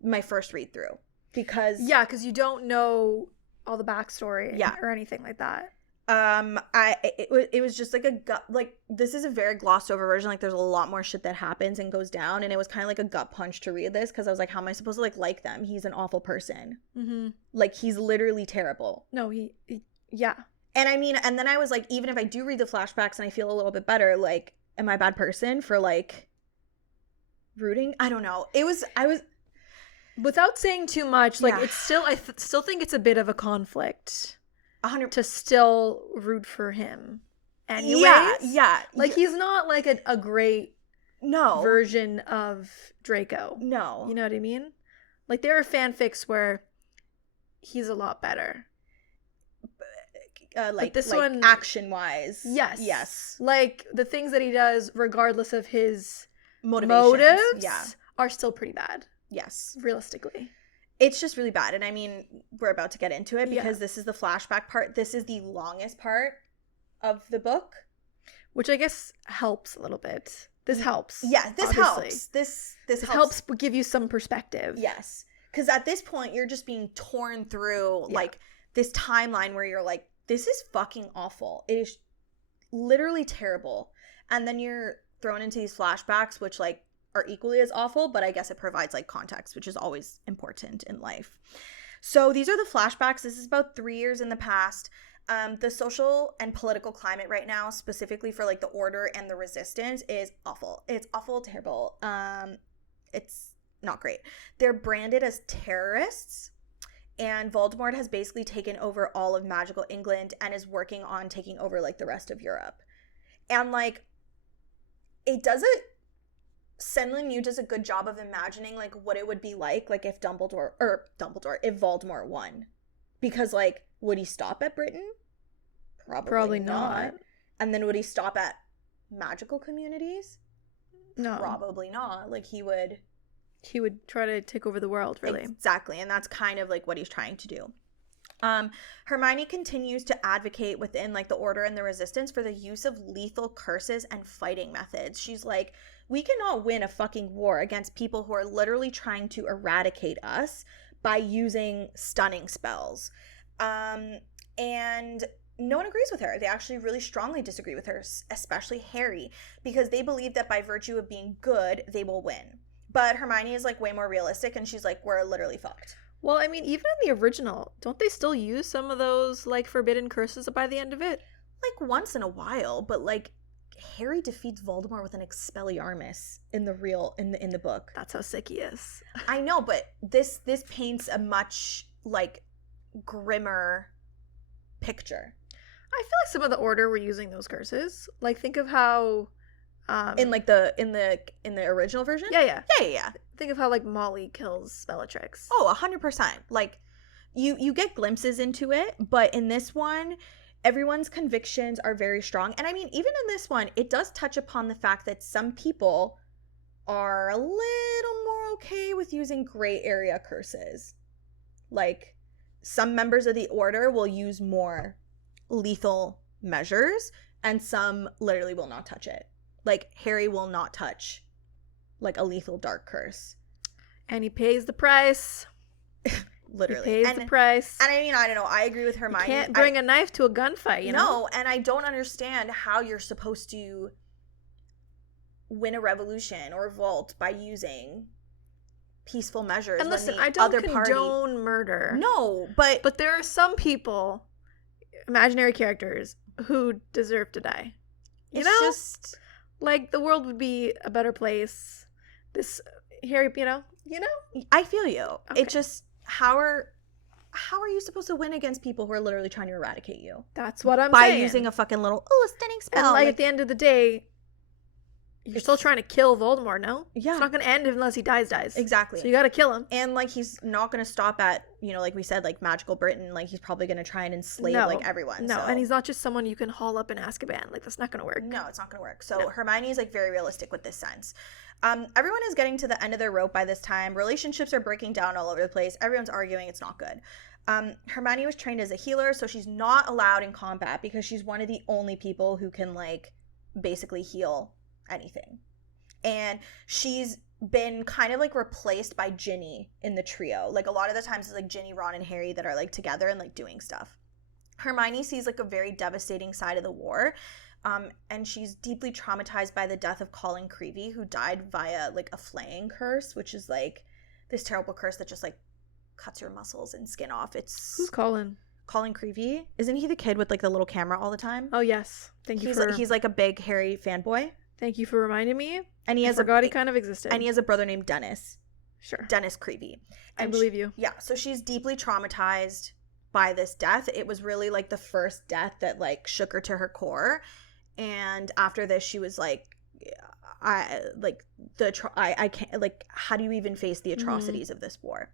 My first read through. Because... Yeah, because you don't know all the backstory or anything like that. It was just like a gut, like, this is a very glossed over version. Like, there's a lot more shit that happens and goes down, and it was kind of like a gut punch to read this because I was like, how am I supposed to like them? He's an awful person. Mm-hmm. Like, he's literally terrible. No, yeah. And I mean, and then I was like, even if I do read the flashbacks and I feel a little bit better, like, am I a bad person for, like, rooting? I don't know. I was without saying too much, like, it's still, I still think it's a bit of a conflict. 100 to still root for him anyways. Yeah. Like, he's not, like, a great version of Draco. No. You know what I mean? Like, there are fanfics where he's a lot better. Like this one, action-wise. Yes. Like, the things that he does, regardless of his motives, are still pretty bad. Yes. Realistically. It's just really bad. And I mean, we're about to get into it because this is the flashback part. This is the longest part of the book. Which I guess helps a little bit. This helps. Yeah, this helps. This helps give you some perspective. Yes. Because at this point, you're just being torn through, like, this timeline where you're like, this is fucking awful. It is literally terrible. And then you're thrown into these flashbacks, which, like, are equally as awful, but I guess it provides, like, context, which is always important in life. So these are the flashbacks. This is about 3 years in the past. The social and political climate right now, specifically for, like, the Order and the Resistance, is awful. It's awful, terrible. It's not great. They're branded as terrorists, and Voldemort has basically taken over all of magical England and is working on taking over, like, the rest of Europe. And, like, it doesn't... SenLinYu does a good job of imagining, like, what it would be like if if Voldemort won. Because, like, would he stop at Britain? Probably not. And then would he stop at magical communities? No. Probably not. Like, he would try to take over the world, really. Exactly. And that's kind of, like, what he's trying to do. Hermione continues to advocate within, like, the Order and the Resistance for the use of lethal curses and fighting methods. She's like, we cannot win a fucking war against people who are literally trying to eradicate us by using stunning spells. And no one agrees with her. They actually really strongly disagree with her, especially Harry, because they believe that by virtue of being good, they will win. But Hermione is, like, way more realistic, and she's like, we're literally fucked. Well, I mean, even in the original, don't they still use some of those, like, forbidden curses by the end of it? Like, once in a while, but, like, Harry defeats Voldemort with an Expelliarmus in the book. That's how sick he is. I know, but this paints a much, like, grimmer picture. I feel like some of the Order were using those curses. Like, think of how in the original version? Yeah. Yeah. Think of how, like, Molly kills Bellatrix. Oh, 100%. Like, you get glimpses into it, but in this one, everyone's convictions are very strong. And I mean, even in this one, it does touch upon the fact that some people are a little more okay with using gray area curses. Like, some members of the Order will use more lethal measures, and some literally will not touch it. Like, Harry will not touch, like, a lethal dark curse. And he pays the price. Literally. He pays the price. And I mean, I don't know. I agree with Hermione. You can't bring a knife to a gunfight, you know? No, and I don't understand how you're supposed to win a revolution or revolt by using peaceful measures. And listen, I don't condone murder. No, but there are some people, imaginary characters, who deserve to die. You know? Just like the world would be a better place. This Harry, you know? I feel you. Okay. It just how are you supposed to win against people who are literally trying to eradicate you? That's what I'm saying. By using a fucking little stunning spell. And like at the end of the day, you're still trying to kill Voldemort, no? Yeah. It's not going to end unless he dies. Exactly. So you got to kill him. And, like, he's not going to stop at, like we said, like, magical Britain. Like, he's probably going to try and enslave, like, everyone. No, and he's not just someone you can haul up in Azkaban. Like, that's not going to work. No, it's not going to work. So Hermione is, like, very realistic with this sense. Everyone is getting to the end of their rope by this time. Relationships are breaking down all over the place. Everyone's arguing. It's not good. Hermione was trained as a healer, so she's not allowed in combat because she's one of the only people who can, like, basically heal anything. And she's been kind of like replaced by Ginny in the trio. Like a lot of the times it's like Ginny, Ron, and Harry that are like together and like doing stuff. Hermione sees like a very devastating side of the war. And she's deeply traumatized by the death of Colin Creevey, who died via like a flaying curse, which is like this terrible curse that just like cuts your muscles and skin off. Who's Colin? Colin Creevey. Isn't he the kid with like the little camera all the time? Oh yes. He's like a big Harry fanboy. Thank you for reminding me. And he forgot he kind of existed. And he has a brother named Dennis. Sure. Dennis Creevey. I believe you. Yeah. So she's deeply traumatized by this death. It was really like the first death that like shook her to her core. And after this, she was like, I can't, like, how do you even face the atrocities of this war?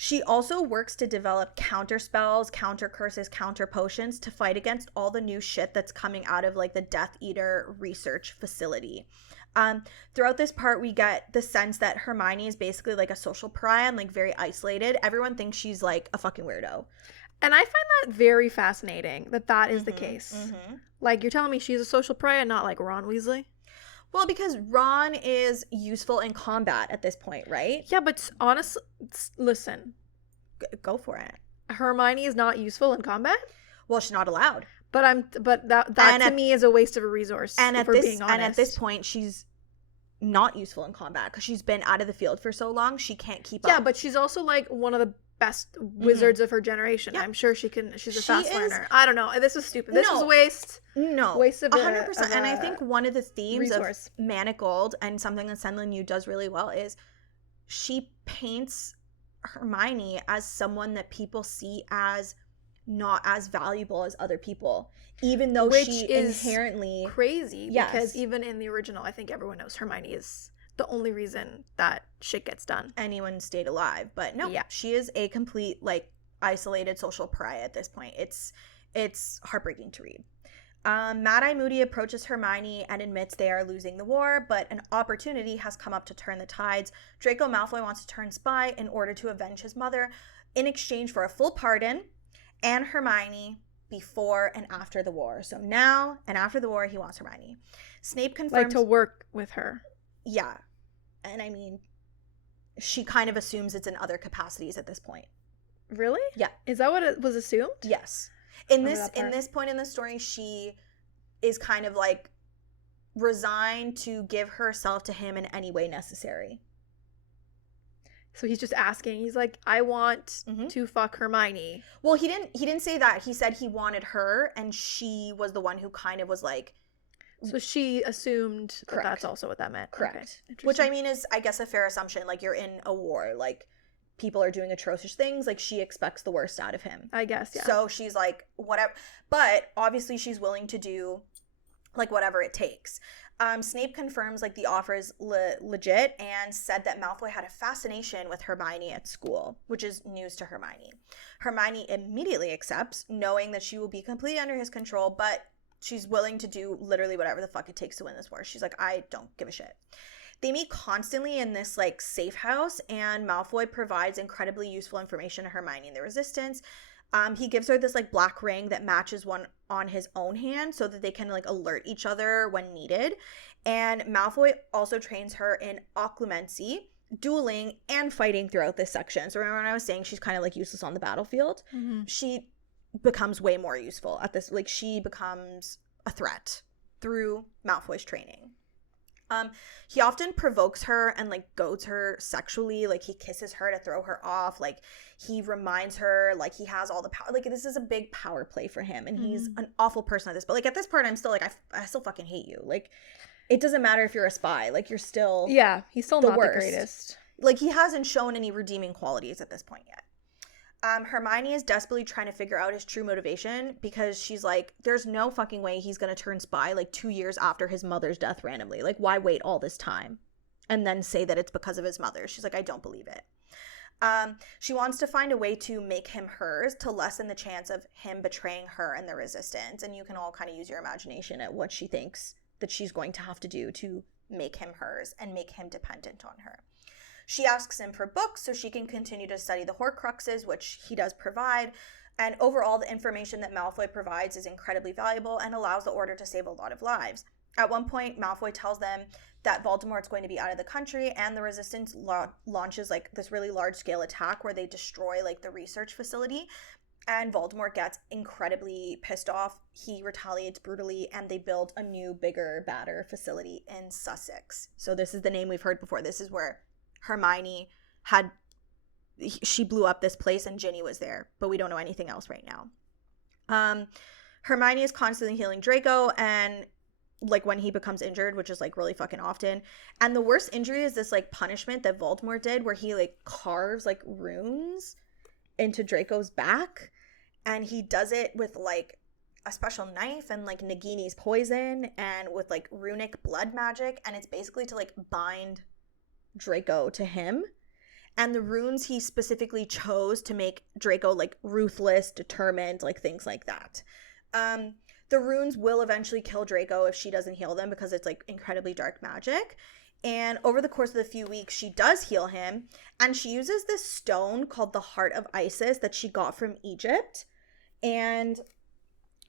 She also works to develop counter spells, counter curses, counter potions to fight against all the new shit that's coming out of like the Death Eater research facility. Throughout this part, we get the sense that Hermione is basically like a social pariah and like very isolated. Everyone thinks she's like a fucking weirdo. And I find that very fascinating that is the case. Mm-hmm. Like, you're telling me she's a social pariah, not like Ron Weasley? Well, because Ron is useful in combat at this point, right? Yeah, but honestly, listen. Go for it. Hermione is not useful in combat? Well, she's not allowed. But that to me is a waste of a resource, and at this point, she's not useful in combat because she's been out of the field for so long, she can't keep up. Yeah, but she's also like one of the best wizards of her she's a fast learner. I don't know, this was stupid. This was a waste. Waste of 100%. And I think one of the themes of Manacled and something that SenLinYu does really well is she paints Hermione as someone that people see as not as valuable as other people, even though she is inherently crazy. Yes. Because even in the original, I think everyone knows Hermione is the only reason that shit gets done. Anyone stayed alive. But no, she is a complete like isolated social pariah at this point. It's heartbreaking to read. Mad-Eye Moody approaches Hermione and admits they are losing the war, but an opportunity has come up to turn the tides. Draco Malfoy wants to turn spy in order to avenge his mother in exchange for a full pardon and Hermione before and after the war. So now and after the war, he wants Hermione. Snape confirms... Like to work with her. Yeah. And I mean, she kind of assumes it's in other capacities at this point. Really? Yeah. Is that what it was assumed? Yes. In this point in the story, she is kind of like resigned to give herself to him in any way necessary. So he's just asking. He's like, I want to fuck Hermione. Well, he didn't say that. He said he wanted her, and she was the one who kind of was like. So she assumed that that's also what that meant. Correct. Okay. Which I mean is, I guess, a fair assumption. Like, you're in a war, like. People are doing atrocious things, like she expects the worst out of him, I guess. Yeah. So she's like, whatever, but obviously she's willing to do like whatever it takes. Snape confirms like the offer is legit and said that Malfoy had a fascination with Hermione at school, which is news to Hermione. Hermione immediately accepts, knowing that she will be completely under his control, but she's willing to do literally whatever the fuck it takes to win this war. She's like, I don't give a shit. They meet constantly in this, like, safe house, and Malfoy provides incredibly useful information to Hermione and the Resistance. He gives her this, like, black ring that matches one on his own hand so that they can, like, alert each other when needed. And Malfoy also trains her in occlumency, dueling and fighting throughout this section. So remember when I was saying she's kind of like useless on the battlefield? She becomes way more useful at this. Like, she becomes a threat through Malfoy's training. He often provokes her and like goads her sexually. Like, he kisses her to throw her off. Like, he reminds her like he has all the power. Like, this is a big power play for him, and he's an awful person at this. But like, at this part, I'm still like, I still fucking hate you. Like, it doesn't matter if you're a spy. Like, you're still he's still not the greatest. Like, he hasn't shown any redeeming qualities at this point yet. Hermione is desperately trying to figure out his true motivation, because she's like, there's no fucking way he's gonna turn spy like 2 years after his mother's death randomly. Like, why wait all this time and then say that it's because of his mother? She's like, I don't believe it. She wants to find a way to make him hers, to lessen the chance of him betraying her and the resistance. And you can all kind of use your imagination at what she thinks that she's going to have to do to make him hers and make him dependent on her. She asks him for books so she can continue to study the Horcruxes, which he does provide. And overall, the information that Malfoy provides is incredibly valuable and allows the Order to save a lot of lives. At one point, Malfoy tells them that Voldemort's going to be out of the country, and the Resistance launches like this really large-scale attack where they destroy like the research facility. And Voldemort gets incredibly pissed off. He retaliates brutally, and they build a new, bigger, badder facility in Sussex. So this is the name we've heard before. This is where Hermione she blew up this place, and Ginny was there, but we don't know anything else right now. Hermione is constantly healing Draco, and like when he becomes injured, which is like really fucking often. And the worst injury is this like punishment that Voldemort did, where he like carves like runes into Draco's back, and he does it with like a special knife and like Nagini's poison and with like runic blood magic, and it's basically to like bind Draco to him. And the runes he specifically chose to make Draco like ruthless, determined, like things like that. The runes will eventually kill Draco if she doesn't heal them, because it's like incredibly dark magic. And over the course of the few weeks, she does heal him, and she uses this stone called the Heart of Isis that she got from Egypt, and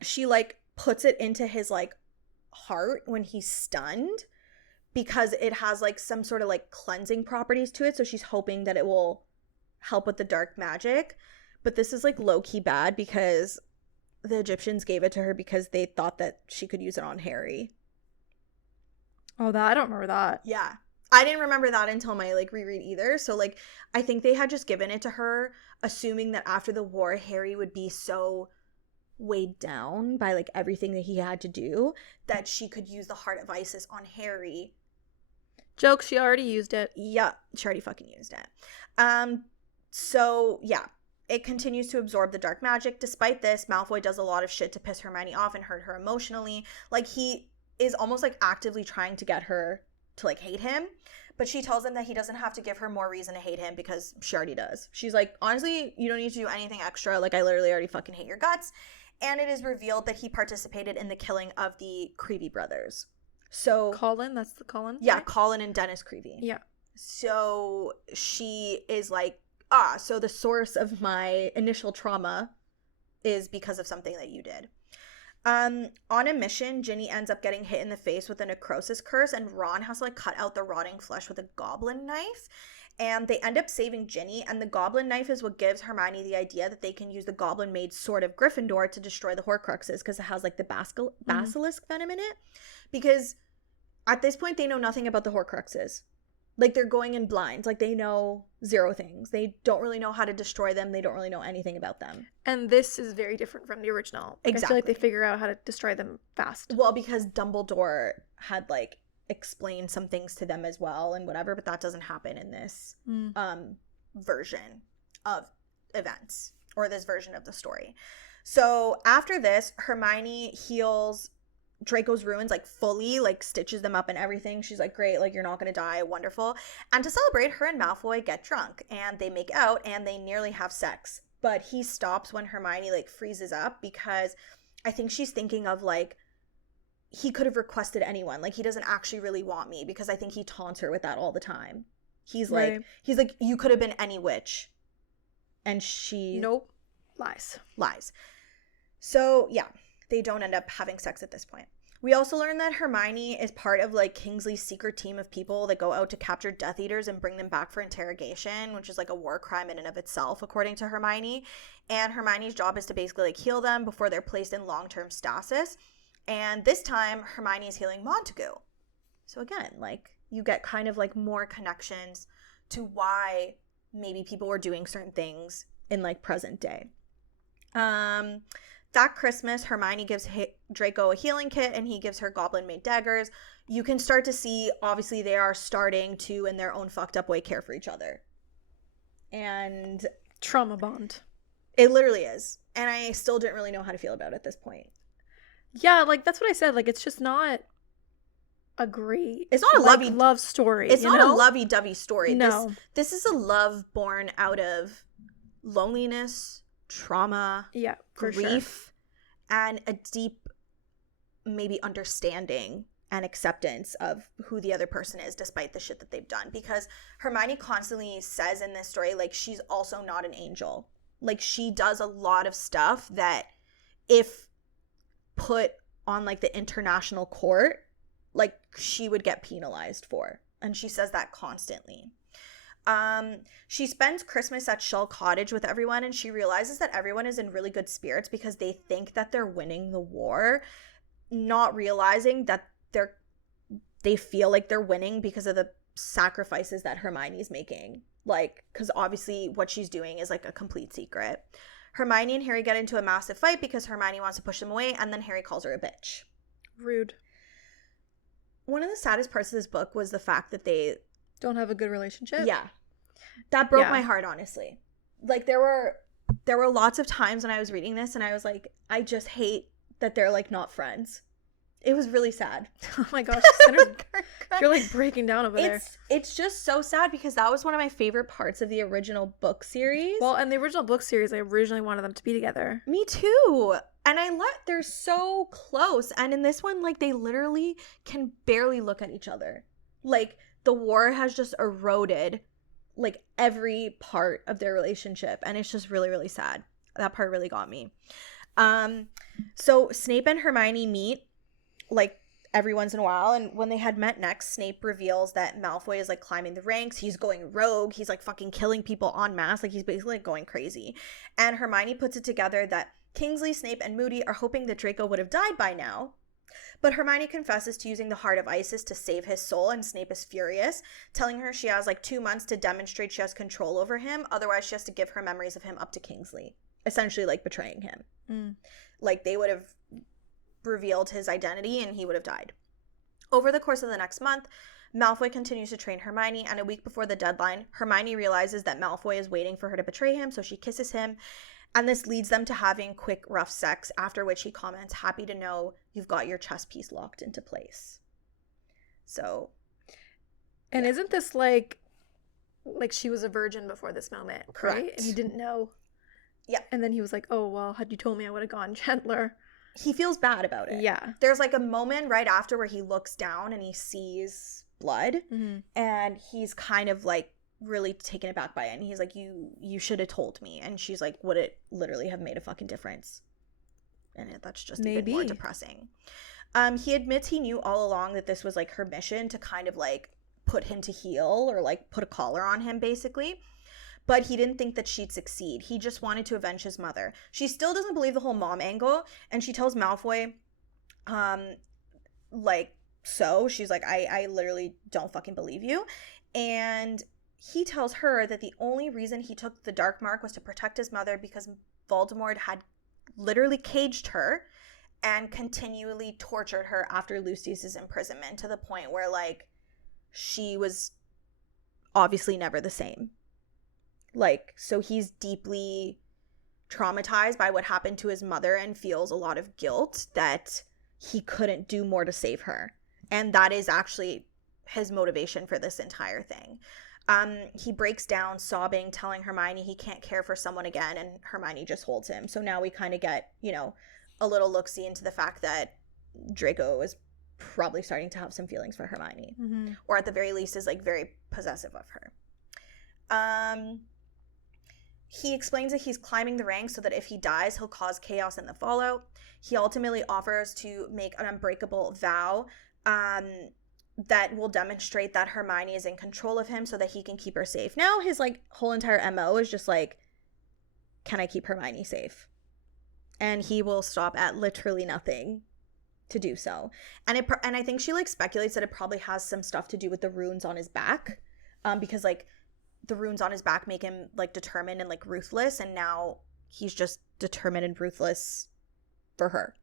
she like puts it into his like heart when he's stunned, because it has like some sort of like cleansing properties to it. So she's hoping that it will help with the dark magic. But this is like low-key bad, because the Egyptians gave it to her because they thought that she could use it on Harry. Oh, I don't remember that. Yeah. I didn't remember that until my like reread either. So like, I think they had just given it to her, assuming that after the war, Harry would be so weighed down by like everything that he had to do that she could use the Heart of Isis on Harry. Joke, she already used it. Yeah, she already fucking used it. So yeah, it continues to absorb the dark magic. Despite this, Malfoy does a lot of shit to piss Hermione off and hurt her emotionally. Like, he is almost like actively trying to get her to like hate him, but she tells him that he doesn't have to give her more reason to hate him, because she already does. She's like, honestly, you don't need to do anything extra. Like, I literally already fucking hate your guts. And it is revealed that he participated in the killing of the Creevy brothers. So Colin, that's the Colin? Yeah, right? Colin and Dennis Creevy. Yeah. So she is like, so the source of my initial trauma is because of something that you did. On a mission, Ginny ends up getting hit in the face with a necrosis curse, and Ron has to like cut out the rotting flesh with a goblin knife. And they end up saving Ginny, and the goblin knife is what gives Hermione the idea that they can use the goblin-made sword of Gryffindor to destroy the Horcruxes, because it has like the basilisk venom in it. Because at this point, they know nothing about the Horcruxes. Like, they're going in blind. Like, they know zero things. They don't really know how to destroy them. They don't really know anything about them. And this is very different from the original. Like, exactly. I feel like they figure out how to destroy them fast. Well, because Dumbledore had, like, explained some things to them as well and whatever, but that doesn't happen in this version of events, or this version of the story. So after this, Hermione heals Draco's ruins, like, fully, like, stitches them up and everything. She's like, great, like, you're not gonna die, wonderful. And to celebrate, her and Malfoy get drunk, and they make out, and they nearly have sex. But he stops when Hermione, like, freezes up, because I think she's thinking of, like, he could have requested anyone. Like, he doesn't actually really want me, because I think he taunts her with that all the time. He's like, you could have been any witch. And she... Nope. Lies. So, yeah. They don't end up having sex at this point. We also learned that Hermione is part of, like, Kingsley's secret team of people that go out to capture Death Eaters and bring them back for interrogation, which is, like, a war crime in and of itself, according to Hermione. And Hermione's job is to basically, like, heal them before they're placed in long-term stasis. And this time, Hermione is healing Montague. So again, like, you get kind of, like, more connections to why maybe people were doing certain things in, like, present day. That Christmas, Hermione gives Draco a healing kit, and he gives her goblin-made daggers. You can start to see, obviously, they are starting to, in their own fucked up way, care for each other. And... trauma bond. It literally is. And I still didn't really know how to feel about it at this point. Yeah, like, that's what I said. Like, it's just not a great... It's not a love story, It's not a lovey-dovey story. No. This is a love born out of loneliness, trauma, grief, and a deep, maybe, understanding and acceptance of who the other person is despite the shit that they've done. Because Hermione constantly says in this story, like, she's also not an angel. Like, she does a lot of stuff that if put on, like, the international court, like, she would get penalized for. And she says that constantly. She spends Christmas at Shell Cottage with everyone, and she realizes that everyone is in really good spirits because they think that they're winning the war, not realizing that they feel like they're winning because of the sacrifices that Hermione's making. Like, because obviously what she's doing is, like, a complete secret. Hermione and Harry get into a massive fight because Hermione wants to push them away, and then Harry calls her a bitch. Rude. One of the saddest parts of this book was the fact that they... don't have a good relationship? Yeah. That broke my heart, honestly. Like, there were lots of times when I was reading this, and I was like, I just hate that they're, like, not friends. It was really sad. Oh my gosh, you're, like, breaking down over there. It's just so sad because that was one of my favorite parts of the original book series. Well, and the original book series, I originally wanted them to be together. Me too. And they're so close. And in this one, like, they literally can barely look at each other. Like, the war has just eroded, like, every part of their relationship. And it's just really, really sad. That part really got me. So Snape and Hermione meet, like, every once in a while, and when they had met next, Snape reveals that Malfoy is, like, climbing the ranks. He's going rogue. He's, like, fucking killing people en masse. Like, he's basically, like, going crazy. And Hermione puts it together that Kingsley, Snape, and Moody are hoping that Draco would have died by now. But Hermione confesses to using the Heart of Isis to save his soul, and Snape is furious, telling her she has, like, 2 months to demonstrate she has control over him. Otherwise, she has to give her memories of him up to Kingsley, essentially, like, betraying him. Like, they would have revealed his identity and he would have died. Over the course of the next month, Malfoy continues to train Hermione, and a week before the deadline, Hermione realizes that Malfoy is waiting for her to betray him, so she kisses him, and this leads them to having quick, rough sex, after which he comments, "Happy to know you've got your chess piece locked into place." So, and isn't this like she was a virgin before this moment, correct? Right? And he didn't know. Yeah. And then he was like, "Oh, well, had you told me, I would have gone gentler." He feels bad about it. Yeah. There's, like, a moment right after where he looks down and he sees blood, and he's kind of, like, really taken aback by it, and he's like, you should have told me. And she's like, would it literally have made a fucking difference? And that's just a bit more depressing. He admits he knew all along that this was, like, her mission to kind of, like, put him to heel, or, like, put a collar on him, basically. But he didn't think that she'd succeed. He just wanted to avenge his mother. She still doesn't believe the whole mom angle, and she tells Malfoy, like, so she's like, I literally don't fucking believe you. And he tells her that the only reason he took the Dark Mark was to protect his mother because Voldemort had literally caged her and continually tortured her after Lucius's imprisonment, to the point where, like, she was obviously never the same. Like, so he's deeply traumatized by what happened to his mother and feels a lot of guilt that he couldn't do more to save her. And that is actually his motivation for this entire thing. He breaks down sobbing, telling Hermione he can't care for someone again, and Hermione just holds him. So now we kind of get, you know, a little look-see into the fact that Draco is probably starting to have some feelings for Hermione. Or at the very least is, like, very possessive of her. he explains that he's climbing the ranks so that if he dies, he'll cause chaos in the fallout. He ultimately offers to make an unbreakable vow that will demonstrate that Hermione is in control of him so that he can keep her safe. Now his like whole entire MO is just like, can I keep Hermione safe? And he will stop at literally nothing to do so. And I think she like speculates that it probably has some stuff to do with the runes on his back, because like the runes on his back make him like determined and like ruthless, and now he's just determined and ruthless for her.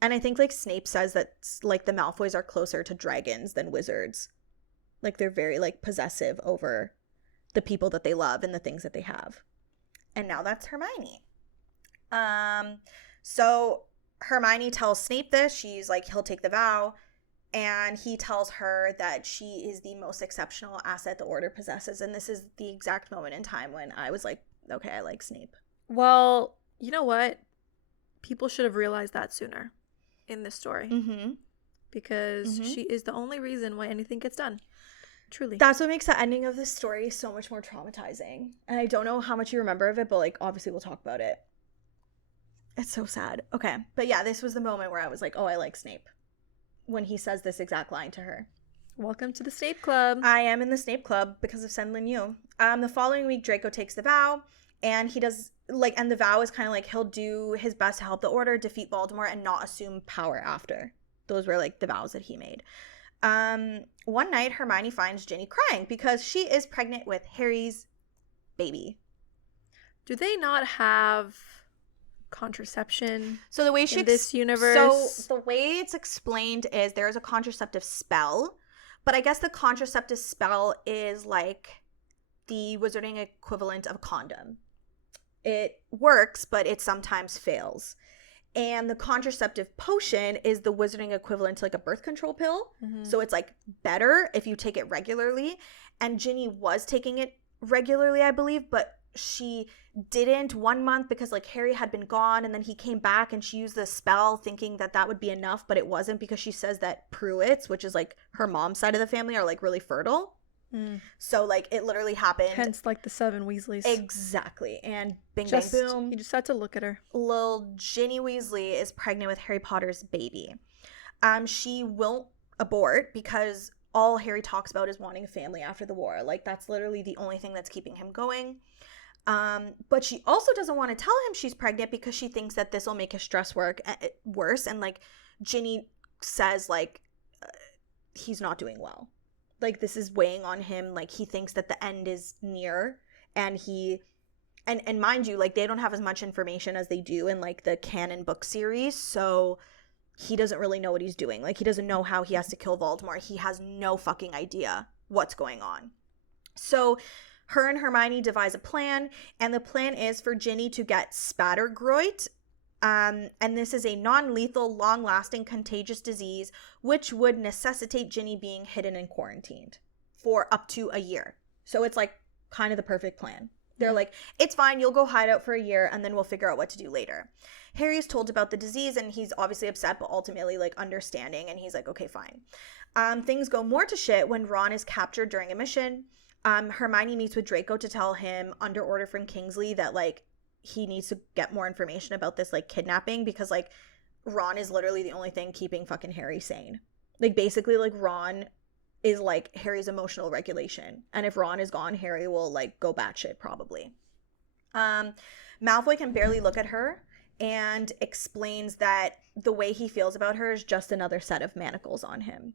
And I think like Snape says that like the Malfoys are closer to dragons than wizards. Like they're very like possessive over the people that they love and the things that they have. And now that's Hermione. So Hermione tells Snape this. She's like, he'll take the vow. And he tells her that she is the most exceptional asset the Order possesses. And this is the exact moment in time when I was like, okay, I like Snape. Well, you know what? People should have realized that sooner in this story. Mm-hmm. Because she is the only reason why anything gets done. Truly. That's what makes the ending of this story so much more traumatizing. And I don't know how much you remember of it, but like obviously we'll talk about it. It's so sad. Okay. But yeah, this was the moment where I was like, oh, I like Snape. When he says this exact line to her. Welcome to the Snape Club. I am in the Snape Club because of SenLinYu. The following week, Draco takes the vow, and he does, like, and the vow is kind of like he'll do his best to help the Order defeat Voldemort and not assume power after. Those were, like, the vows that he made. One night, Hermione finds Ginny crying because she is pregnant with Harry's baby. Do they not have contraception so the way in this universe? So the way it's explained is there is a contraceptive spell, but I guess the contraceptive spell is like the wizarding equivalent of a condom. It works, but it sometimes fails. And the contraceptive potion is the wizarding equivalent to like a birth control pill. So it's like better if you take it regularly. And Ginny was taking it regularly, I believe, but she didn't 1 month because like Harry had been gone, and then he came back and she used the spell thinking that that would be enough, but it wasn't, because she says that Pruitts, which is like her mom's side of the family, are like really fertile. So like it literally happened. Hence like the 7 Weasleys. Exactly. And bing bang boom. You just had to look at her. Lil Ginny Weasley is pregnant with Harry Potter's baby. She won't abort because all Harry talks about is wanting a family after the war. Like that's literally the only thing that's keeping him going. But she also doesn't want to tell him she's pregnant because she thinks that this will make his stress worse. And like Ginny says like he's not doing well. Like this is weighing on him. Like he thinks that the end is near, and and mind you, like they don't have as much information as they do in like the canon book series. So he doesn't really know what he's doing. Like he doesn't know how he has to kill Voldemort. He has no fucking idea what's going on. So her and Hermione devise a plan, and the plan is for Ginny to get Spattergroit. And this is a non-lethal, long-lasting, contagious disease, which would necessitate Ginny being hidden and quarantined for up to a year. So it's like kind of the perfect plan. They're like, it's fine, you'll go hide out for a year, and then we'll figure out what to do later. Harry's told about the disease, and he's obviously upset, but ultimately like understanding, and he's like, okay, fine. Things go more to shit when Ron is captured during a mission. Hermione meets with Draco to tell him, under order from Kingsley, that like he needs to get more information about this like kidnapping, because like Ron is literally the only thing keeping fucking Harry sane. Like basically like Ron is like Harry's emotional regulation, and if Ron is gone, Harry will like go batshit probably. Malfoy can barely look at her and explains that the way he feels about her is just another set of manacles on him.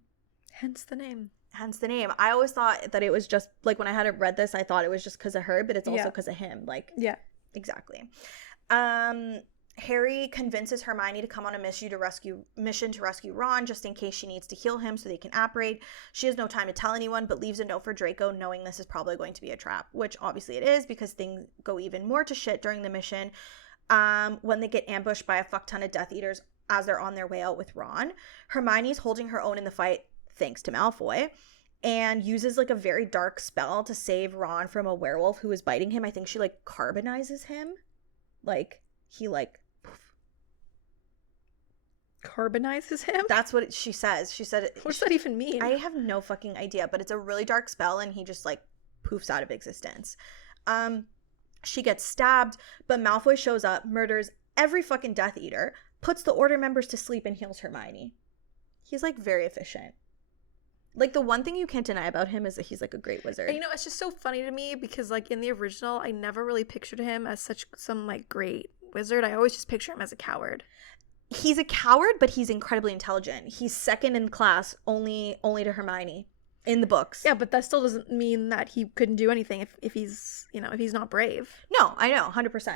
Hence the name. I always thought that it was just like, when I had read this, I thought it was just because of her, but it's also because of him. Like, yeah, exactly. Harry convinces Hermione to come on a mission to rescue Ron, just in case she needs to heal him so they can apparate. She has no time to tell anyone, but leaves a note for Draco, knowing this is probably going to be a trap, which obviously it is, because things go even more to shit during the mission when they get ambushed by a fuck ton of Death Eaters as they're on their way out with Ron. Hermione's holding her own in the fight, thanks to Malfoy, and uses like a very dark spell to save Ron from a werewolf who is biting him. I think she like carbonizes him. Like he like carbonizes him? That's what she says. She said what does that even mean? I have no fucking idea, but it's a really dark spell, and he just like poofs out of existence. She gets stabbed, but Malfoy shows up, murders every fucking Death Eater, puts the Order members to sleep, and heals Hermione. He's, like, very efficient. Like, the one thing you can't deny about him is that he's, like, a great wizard. And, you know, it's just so funny to me because, like, in the original, I never really pictured him as some, like, great wizard. I always just picture him as a coward. He's a coward, but he's incredibly intelligent. He's second in class only to Hermione in the books. Yeah, but that still doesn't mean that he couldn't do anything if he's, you know, if he's not brave. No, I know, 100%.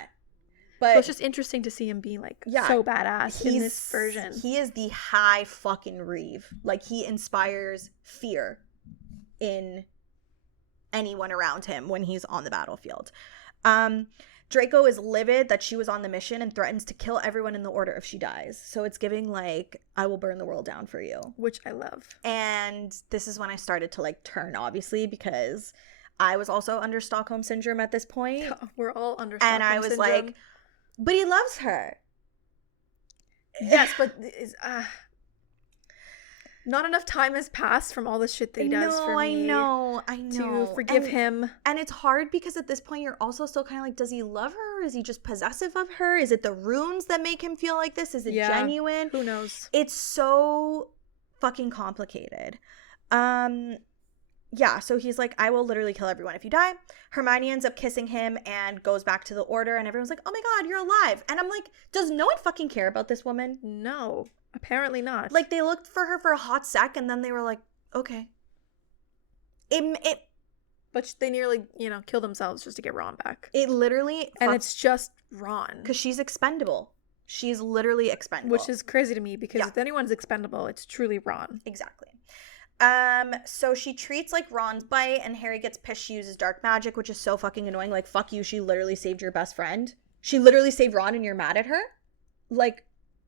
But so it's just interesting to see him being, like, so badass in this version. He is the high fucking Reeve. Like, he inspires fear in anyone around him when he's on the battlefield. Draco is livid that she was on the mission and threatens to kill everyone in the Order if she dies. So it's giving, like, I will burn the world down for you. Which I love. And this is when I started to, like, turn, obviously, because I was also under Stockholm Syndrome at this point. We're all under Stockholm Syndrome. And I was like, but he loves her. Yes, but not enough time has passed from all the shit that he does for me. I know. To forgive him. And it's hard because at this point you're also still kind of like, does he love her? Or is he just possessive of her? Is it the runes that make him feel like this? Is it genuine? Who knows? It's so fucking complicated. Yeah, so he's like, I will literally kill everyone if you die. Hermione ends up kissing him and goes back to the Order, and everyone's like, oh my god, you're alive. And I'm like, does no one fucking care about this woman? No, apparently not. Like, they looked for her for a hot sec, and then they were like, okay. But they nearly, you know, kill themselves just to get Ron back. It literally... And it's just Ron. Because she's expendable. She's literally expendable. Which is crazy to me, because if anyone's expendable, it's truly Ron. Exactly. So she treats, like, Ron's bite, and Harry gets pissed. She uses dark magic, which is so fucking annoying. Like, fuck you, she literally saved your best friend. She literally saved Ron, and you're mad at her? Like,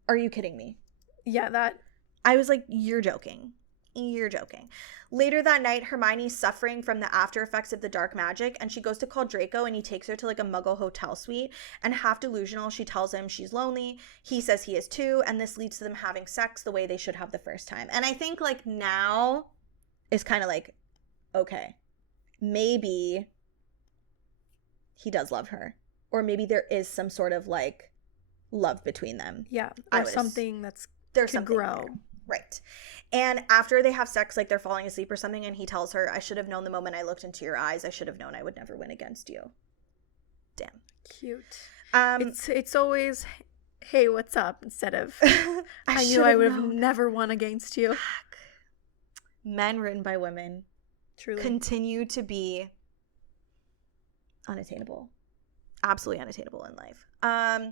are you kidding me? Yeah, that... I was like, you're joking. You're joking. Later that night, Hermione's suffering from the after effects of the dark magic, and she goes to call Draco, and he takes her to, like, a Muggle hotel suite, and half delusional, she tells him she's lonely. He says he is too, and this leads to them having sex the way they should have the first time. And I think, like, now is kind of like, okay, maybe he does love her, or maybe there is some sort of, like, love between them. Yeah, there's something that's there's to something grow. There. Right. And after they have sex, like, they're falling asleep or something, and he tells her, I should have known the moment I looked into your eyes. I should have known I would never win against you. Damn. Cute. It's always, hey, what's up? Instead of, I knew I would have never won against you. Men written by women truly continue to be unattainable. Absolutely unattainable in life.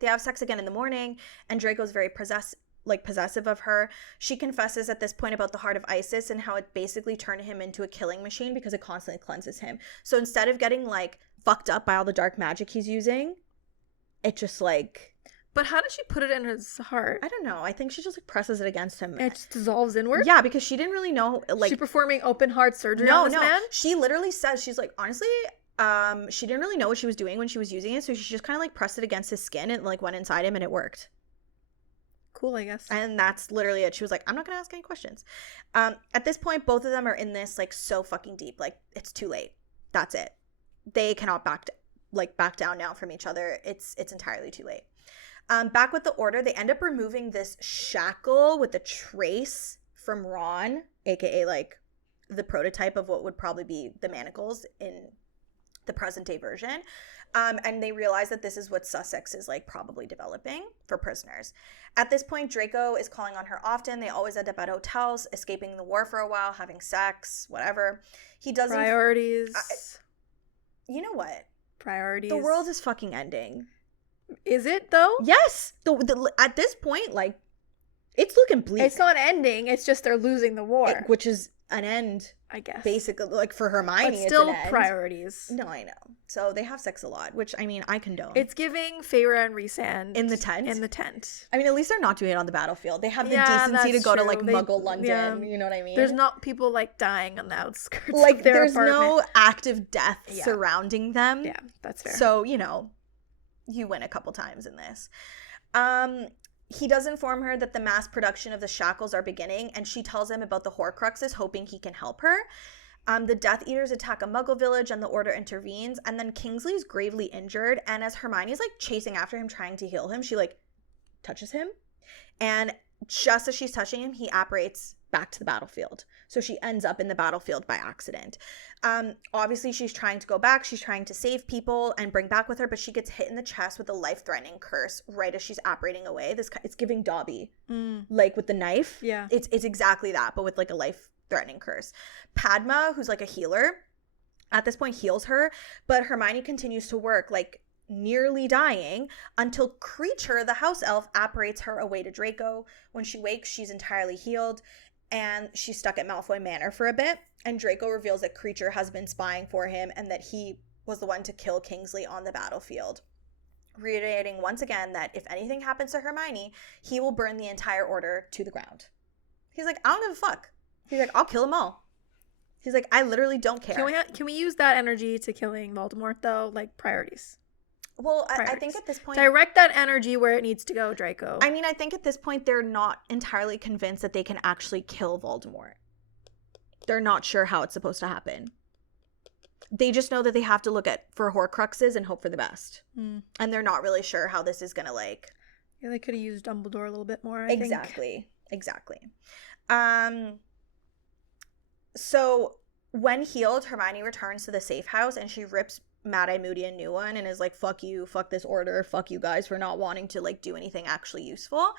They have sex again in the morning, and Draco's very possessive of her. She confesses at this point about the heart of Isis and how it basically turned him into a killing machine because it constantly cleanses him. So instead of getting, like, fucked up by all the dark magic he's using, it just, like... But how does she put it in his heart? I don't know. I think she just, like, presses it against him. It just dissolves inward? Yeah, because she didn't really know, like... She performing open heart surgery on this man? She literally says, she's like, honestly... she didn't really know what she was doing when she was using it, so she just kind of, like, pressed it against his skin and, like, went inside him, and it worked. Cool, I guess. And that's literally it. She was like, I'm not gonna ask any questions. At this point, both of them are in this, like, so fucking deep. Like, it's too late. That's it. They cannot back down now from each other. It's entirely too late. Back with the Order, they end up removing this shackle with a trace from Ron, aka, like, the prototype of what would probably be the manacles in the present day version. And they realize that this is what Sussex is, like, probably developing for prisoners. At this point, Draco is calling on her often. They always end up at hotels, escaping the war for a while, having sex, whatever. He doesn't... Priorities. You know what? Priorities. The world is fucking ending. Is it, though? Yes! At this point, like, it's looking bleak. It's not ending. It's just they're losing the war. Which is an end, I guess. Basically, like, for Hermione, but still it's an end. Priorities. No, I know. So they have sex a lot, which, I mean, I condone. It's giving Feyre and Rhysand in the tent. I mean, at least they're not doing it on the battlefield. They have the decency to go to, like, Muggle London. You know what I mean? There's not people, like, dying on the outskirts. Like, of their there's apartment. no active death surrounding them. Yeah, that's fair. So, you know, you win a couple times in this. He does inform her that the mass production of the shackles are beginning, and she tells him about the Horcruxes, hoping he can help her. The Death Eaters attack a Muggle village and the Order intervenes, and then Kingsley's gravely injured, and as Hermione's like chasing after him trying to heal him, she like touches him, and just as she's touching him, he apparates back to the battlefield. So she ends up in the battlefield by accident. Obviously, she's trying to go back. She's trying to save people and bring back with her, but she gets hit in the chest with a life-threatening curse right as she's apparating away. It's giving Dobby, like with the knife. Yeah. It's exactly that, but with like a life-threatening curse. Padma, who's like a healer, at this point heals her, but Hermione continues to work, like nearly dying, until Creature, the house elf, apparates her away to Draco. When she wakes, she's entirely healed, and she's stuck at Malfoy Manor for a bit, and Draco reveals that Creature has been spying for him and that he was the one to kill Kingsley on the battlefield, reiterating once again that if anything happens to Hermione, he will burn the entire order to the ground. He's like, I don't give a fuck. He's like, I'll kill them all. He's like, I literally don't care. Can we use that energy to killing Voldemort, though? Like, priorities. Well, I think at this point... Direct that energy where it needs to go, Draco. I mean, I think at this point, they're not entirely convinced that they can actually kill Voldemort. They're not sure how it's supposed to happen. They just know that they have to look for Horcruxes and hope for the best. And they're not really sure how this is going to, like... Yeah, they could have used Dumbledore a little bit more, I think. Exactly. So, when healed, Hermione returns to the safe house, and she rips Mad-Eye Moody a new one and is like, fuck you, fuck this order, fuck you guys for not wanting to like do anything actually useful.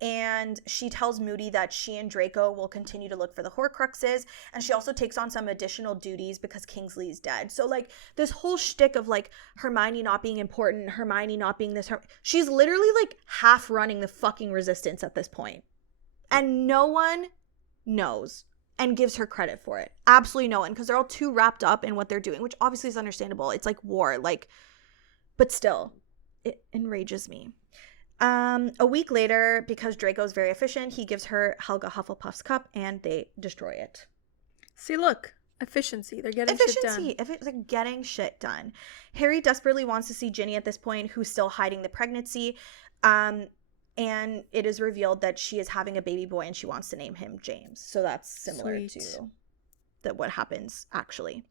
And she tells Moody that she and Draco will continue to look for the Horcruxes, and she also takes on some additional duties because Kingsley's dead. So like this whole shtick of like Hermione not being important, Hermione not being this, she's literally like half running the fucking resistance at this point, and no one knows and gives her credit for it. Absolutely no one, because they're all too wrapped up in what they're doing, which obviously is understandable. It's like war, like, but still, it enrages me. A week later, because Draco's very efficient, he gives her Helga Hufflepuff's cup, and they destroy it. See, look, efficiency. They're getting shit done. They're getting shit done. Harry desperately wants to see Ginny at this point, who's still hiding the pregnancy. And it is revealed that she is having a baby boy and she wants to name him James. So that's similar to what happens, actually.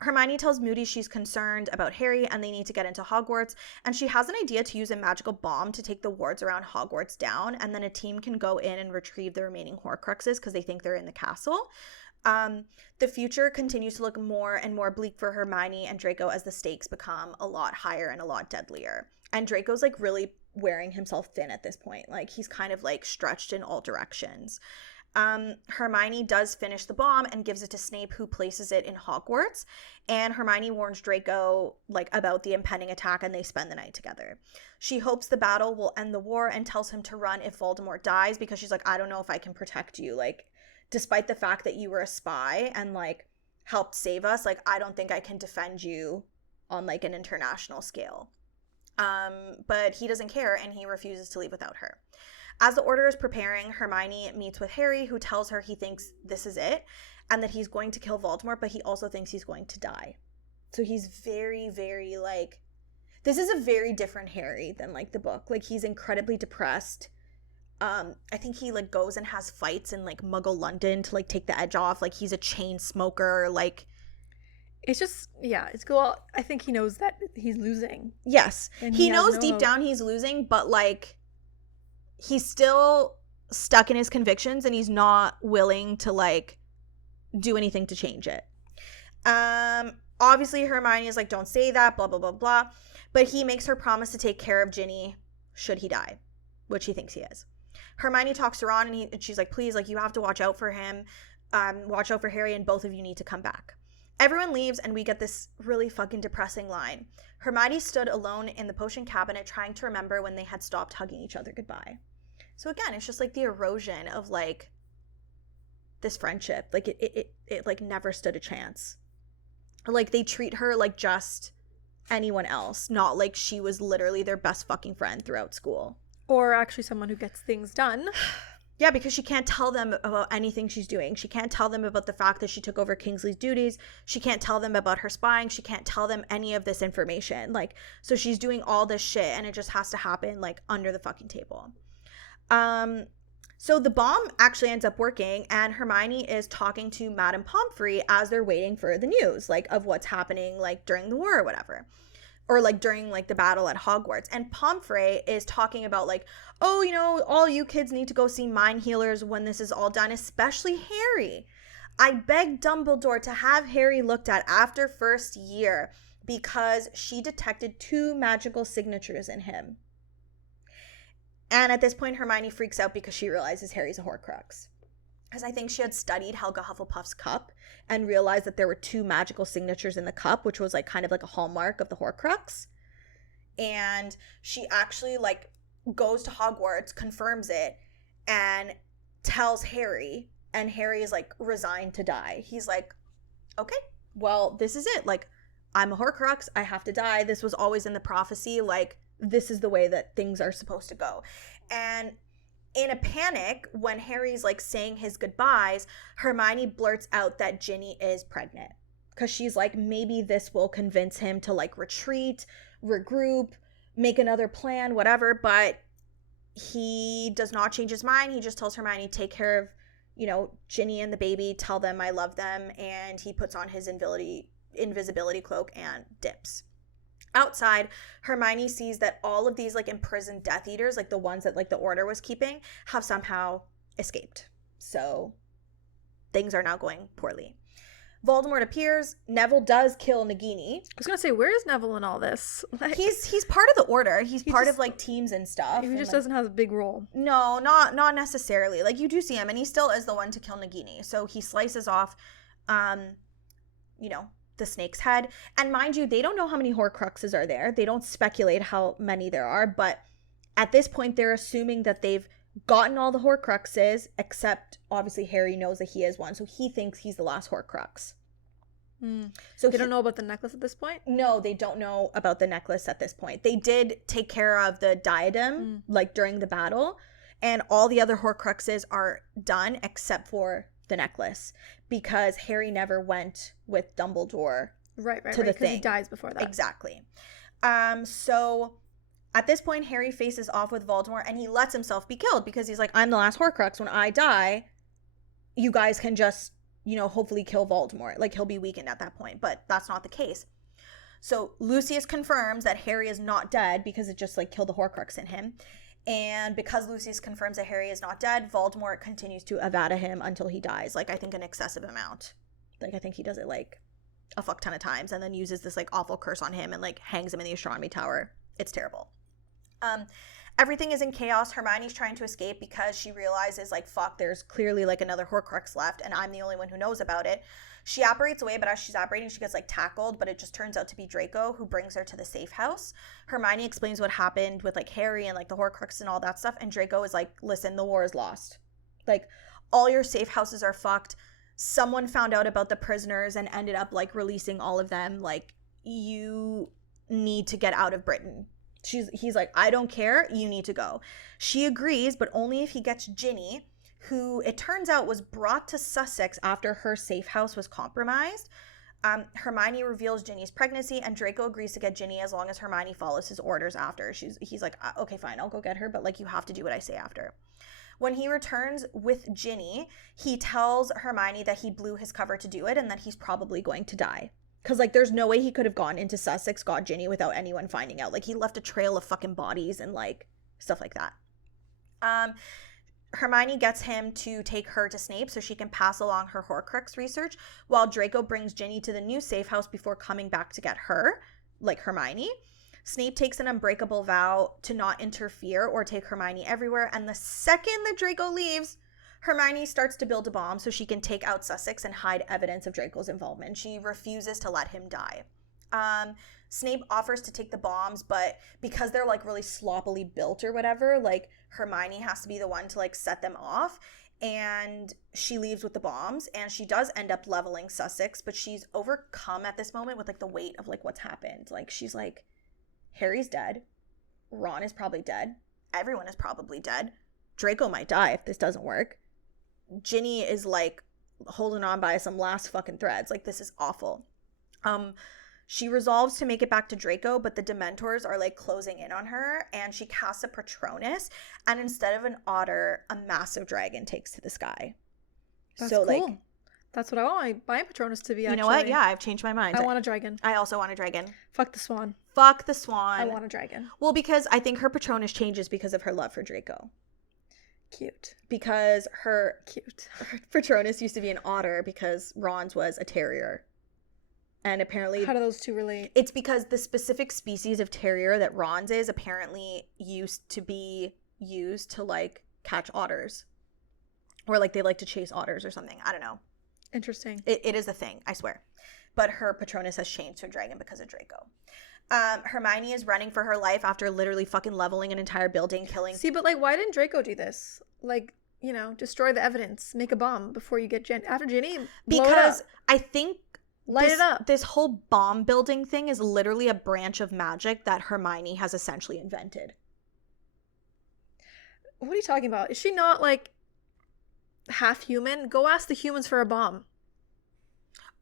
Hermione tells Moody she's concerned about Harry and they need to get into Hogwarts. And she has an idea to use a magical bomb to take the wards around Hogwarts down. And then a team can go in and retrieve the remaining Horcruxes because they think they're in the castle. The future continues to look more and more bleak for Hermione and Draco as the stakes become a lot higher and a lot deadlier. And Draco's like really wearing himself thin at this point. Like he's kind of like stretched in all directions. Hermione does finish the bomb and gives it to Snape, who places it in Hogwarts. And Hermione warns Draco like about the impending attack, and they spend the night together. She hopes the battle will end the war and tells him to run if Voldemort dies, because she's like, I don't know if I can protect you. Like, despite the fact that you were a spy and like helped save us, like I don't think I can defend you on like an international scale. But he doesn't care, and he refuses to leave without her. As the Order is preparing, Hermione meets with Harry, who tells her he thinks this is it, and that he's going to kill Voldemort, but he also thinks he's going to die. So he's very, very, like, this is a very different Harry than, like, the book. Like, he's incredibly depressed. I think he, like, goes and has fights in, like, Muggle London to, like, take the edge off. Like, he's a chain smoker, like... It's just, yeah, it's cool. I think he knows that he's losing. Yes. He knows deep down he's losing, but, like, he's still stuck in his convictions, and he's not willing to, like, do anything to change it. Obviously, Hermione is like, don't say that, blah, blah, blah, blah. But he makes her promise to take care of Ginny should he die, which he thinks he is. Hermione talks her on, and she's like, please, like, you have to watch out for him. Watch out for Harry, and both of you need to come back. Everyone leaves, and we get this really fucking depressing line. Hermione stood alone in the potion cabinet trying to remember when they had stopped hugging each other goodbye. So again, it's just like the erosion of like this friendship. Like it like never stood a chance. Like they treat her like just anyone else, not like she was literally their best fucking friend throughout school. Or actually someone who gets things done. Yeah, because she can't tell them about anything she's doing. She can't tell them about the fact that she took over Kingsley's duties. She can't tell them about her spying. She can't tell them any of this information. Like, so she's doing all this shit, and it just has to happen, like, under the fucking table. So the bomb actually ends up working, and Hermione is talking to Madame Pomfrey as they're waiting for the news, like, of what's happening, like, during the war or whatever. Or, like, during, like, the battle at Hogwarts. And Pomfrey is talking about, like, oh, you know, all you kids need to go see mind healers when this is all done, especially Harry. I begged Dumbledore to have Harry looked at after first year because she detected 2 magical signatures in him. And at this point, Hermione freaks out because she realizes Harry's a Horcrux. Because I think she had studied Helga Hufflepuff's cup and realized that there were 2 magical signatures in the cup, which was, like, kind of like a hallmark of the Horcrux. And she actually, like, goes to Hogwarts, confirms it, and tells Harry. And Harry is, like, resigned to die. He's like, okay, well, this is it. Like, I'm a Horcrux. I have to die. This was always in the prophecy. Like, this is the way that things are supposed to go. And in a panic, when Harry's, like, saying his goodbyes, Hermione blurts out that Ginny is pregnant. Because she's like, maybe this will convince him to, like, retreat, regroup, make another plan, whatever. But he does not change his mind. He just tells Hermione, take care of, you know, Ginny and the baby, tell them I love them. And he puts on his invisibility cloak and dips. Outside, Hermione sees that all of these, like, imprisoned Death Eaters, like the ones that, like, the Order was keeping, have somehow escaped. So things are now going poorly. Voldemort appears. Neville does kill Nagini. I was gonna say, where is Neville in all this? Like, he's part of the Order. He's part of, like, teams and stuff. He just doesn't have a big role. No, not necessarily. Like, you do see him, and he still is the one to kill Nagini. So he slices off, you know, the snake's head. And mind you, they don't know how many Horcruxes are there. They don't speculate how many there are, but at this point they're assuming that they've gotten all the Horcruxes, except obviously Harry knows that he is one, so he thinks he's the last Horcrux. So they don't know about the necklace at this point? No, they don't know about the necklace at this point. They did take care of the diadem, like, during the battle, and all the other Horcruxes are done except for the necklace, because Harry never went with Dumbledore to the thing. He dies before that. Exactly. So at this point, Harry faces off with Voldemort, and he lets himself be killed because he's like, I'm the last Horcrux. When I die, you guys can just, you know, hopefully kill Voldemort. Like, he'll be weakened at that point, but that's not the case. So Lucius confirms that Harry is not dead because it just, like, killed the Horcrux in him. And because Lucius confirms that Harry is not dead, Voldemort continues to Avada him until he dies. Like, I think an excessive amount. Like, I think he does it, like, a fuck ton of times and then uses this, like, awful curse on him and, like, hangs him in the astronomy tower. It's terrible. Everything is in chaos. Hermione's trying to escape because she realizes, like, fuck, there's clearly, like, another Horcrux left and I'm the only one who knows about it. She apparates away, but as she's apparating, she gets, like, tackled, but it just turns out to be Draco, who brings her to the safe house. Hermione explains what happened with, like, Harry and, like, the Horcrux and all that stuff, and Draco is like, listen, the war is lost. Like, all your safe houses are fucked. Someone found out about the prisoners and ended up, like, releasing all of them. Like, you need to get out of Britain. He's like, I don't care, you need to go. She agrees, but only if he gets Ginny, who it turns out was brought to Sussex after her safe house was compromised. Hermione reveals Ginny's pregnancy, and Draco agrees to get Ginny as long as Hermione follows his orders after. He's like, okay, fine, I'll go get her, but, like, you have to do what I say after. When he returns with Ginny, he tells Hermione that he blew his cover to do it and that he's probably going to die. Because, like, there's no way he could have gone into Sussex, got Ginny without anyone finding out. Like, he left a trail of fucking bodies and, like, stuff like that. Hermione gets him to take her to Snape so she can pass along her Horcrux research, while Draco brings Ginny to the new safe house before coming back to get her, like Hermione. Snape takes an unbreakable vow to not interfere or take Hermione everywhere, and the second that Draco leaves, Hermione starts to build a bomb so she can take out Sussex and hide evidence of Draco's involvement. She refuses to let him die. Snape offers to take the bombs, but because they're, like, really sloppily built or whatever, like, Hermione has to be the one to, like, set them off, and she leaves with the bombs, and she does end up leveling Sussex, but she's overcome at this moment with, like, the weight of, like, what's happened. Like, she's like, Harry's dead, Ron is probably dead, everyone is probably dead, Draco might die if this doesn't work, Ginny is, like, holding on by some last fucking threads. Like, this is awful. She resolves to make it back to Draco, but the Dementors are like closing in on her, and she casts a Patronus, and instead of an otter, a massive dragon takes to the sky. That's so cool. Like, that's what I want my Patronus to be, actually. You know what? Yeah, I've changed my mind. I want a dragon. I also want a dragon. Fuck the swan. Fuck the swan. I want a dragon. Well, because I think her Patronus changes because of her love for Draco. Cute. Because her Patronus used to be an otter because Ron's was a terrier. And apparently... How do those two relate? It's because the specific species of terrier that Ron's is apparently used to be used to, like, catch otters. Or, like, they like to chase otters or something. I don't know. Interesting. It is a thing, I swear. But her Patronus has changed to a dragon because of Draco. Hermione is running for her life after literally fucking leveling an entire building, killing... See, but, like, why didn't Draco do this? Like, you know, destroy the evidence. Make a bomb before you get After Ginny, blow it up. I think... Light it up. This whole bomb building thing is literally a branch of magic that Hermione has essentially invented. What are you talking about? Is she not, like, half human? Go ask the humans for a bomb.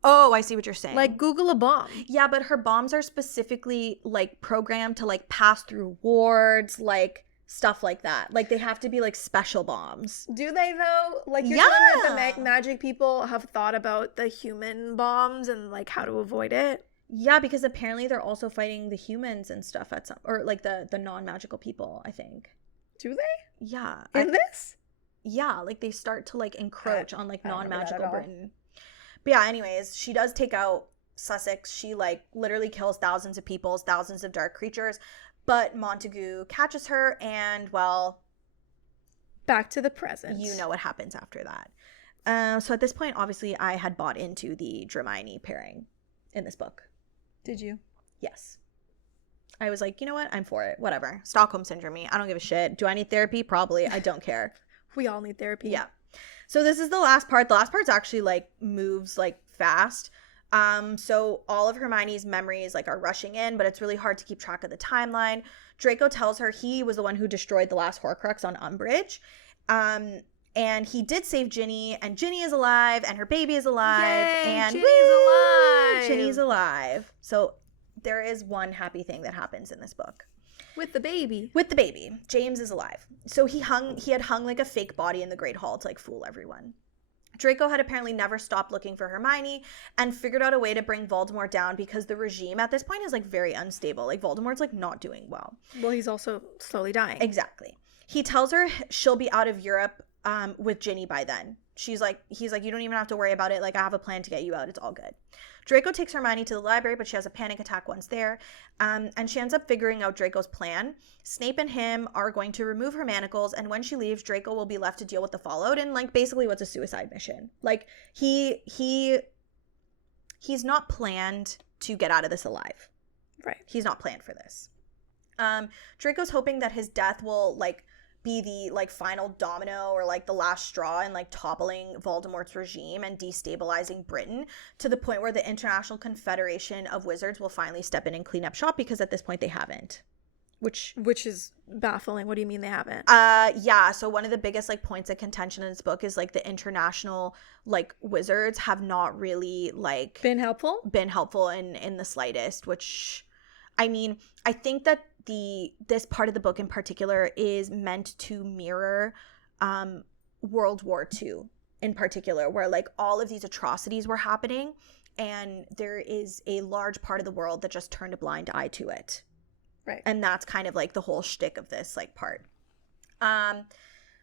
Oh, I see what you're saying. Like, Google a bomb. Yeah, but her bombs are specifically, like, programmed to, like, pass through wards, like... Stuff like that. Like, they have to be, like, special bombs. Do they, though? Like, you're telling me that the magic people have thought about the human bombs and, like, how to avoid it? Yeah, because apparently they're also fighting the humans and stuff at some... Or, like, the non-magical people, I think. Do they? Yeah. In this? Yeah, like, they start to, like, encroach on, like, non-magical Britain. But, yeah, anyways, she does take out Sussex. She, like, literally kills thousands of people, thousands of dark creatures. But Montague catches her, and, well... Back to the present. You know what happens after that. So at this point, obviously, I had bought into the Dramione pairing in this book. Did you? Yes. I was like, you know what? I'm for it. Whatever. Stockholm Syndrome me. I don't give a shit. Do I need therapy? Probably. I don't care. We all need therapy. Yeah. So this is the last part. The last part's actually, like, moves, like, fast. So all of Hermione's memories, like, are rushing in, but it's really hard to keep track of the timeline. Draco tells her he was the one who destroyed the last Horcrux on Umbridge. And he did save Ginny, and Ginny is alive, and her baby is alive. Yay, and Ginny's alive. Ginny's alive. So there is one happy thing that happens in this book. With the baby. With the baby. James is alive. So he had hung like a fake body in the Great Hall to, like, fool everyone. Draco had apparently never stopped looking for Hermione and figured out a way to bring Voldemort down because the regime at this point is, like, very unstable. Like, Voldemort's, like, not doing well. Well, he's also slowly dying. Exactly. He tells her she'll be out of Europe with Ginny by then. He's like, you don't even have to worry about it. Like, I have a plan to get you out. It's all good. Draco takes Hermione to the library, but she has a panic attack once there. And she ends up figuring out Draco's plan. Snape and him are going to remove her manacles, and when she leaves, Draco will be left to deal with the fallout and, like, basically what's a suicide mission. Like, he's not planned to get out of this alive. Right. He's not planned for this. Draco's hoping that his death will, like, be the, like, final domino or, like, the last straw in, like, toppling Voldemort's regime and destabilizing Britain to the point where the International Confederation of Wizards will finally step in and clean up shop, because at this point they haven't. Which is baffling. What do you mean they haven't? Yeah, so one of the biggest, like, points of contention in this book is, like, the international, like, wizards have not really, like... Been helpful in the slightest, which, I mean, I think that this part of the book in particular is meant to mirror World War II in particular, where, like, all of these atrocities were happening, and there is a large part of the world that just turned a blind eye to it. Right. And that's kind of, like, the whole shtick of this, like, part.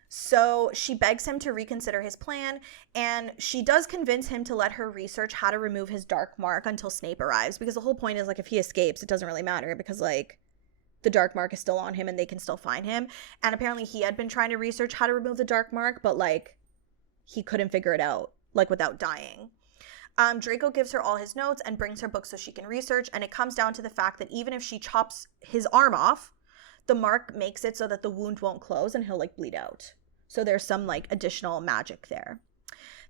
So she begs him to reconsider his plan, and she does convince him to let her research how to remove his dark mark until Snape arrives, because the whole point is, like, if he escapes, it doesn't really matter, because, like, the dark mark is still on him and they can still find him. And apparently he had been trying to research how to remove the dark mark, but, like, he couldn't figure it out, like, without dying. Draco gives her all his notes and brings her books so she can research, and it comes down to the fact that even if she chops his arm off, the mark makes it so that the wound won't close and he'll, like, bleed out. So there's some, like, additional magic there.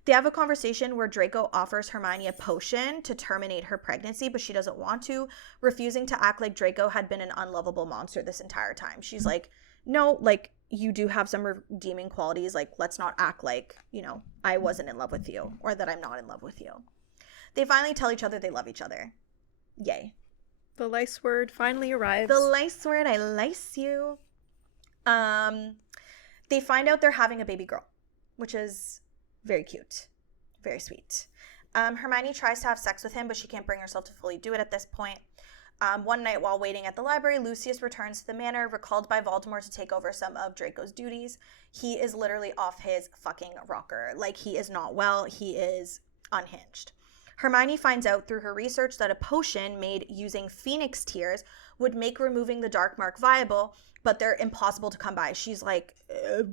They have a conversation where Draco offers Hermione a potion to terminate her pregnancy, but she doesn't want to, refusing to act like Draco had been an unlovable monster this entire time. She's like, no, like, you do have some redeeming qualities. Like, let's not act like, you know, I wasn't in love with you, or that I'm not in love with you. They finally tell each other they love each other. Yay. The lice word finally arrives. The lice word, I lice you. They find out they're having a baby girl, which is very cute. Very sweet. Hermione tries to have sex with him, but she can't bring herself to fully do it at this point. One night while waiting at the library, Lucius returns to the manor, recalled by Voldemort to take over some of Draco's duties. He is literally off his fucking rocker. Like, he is not well. He is unhinged. Hermione finds out through her research that a potion made using phoenix tears would make removing the dark mark viable, but they're impossible to come by. She's like,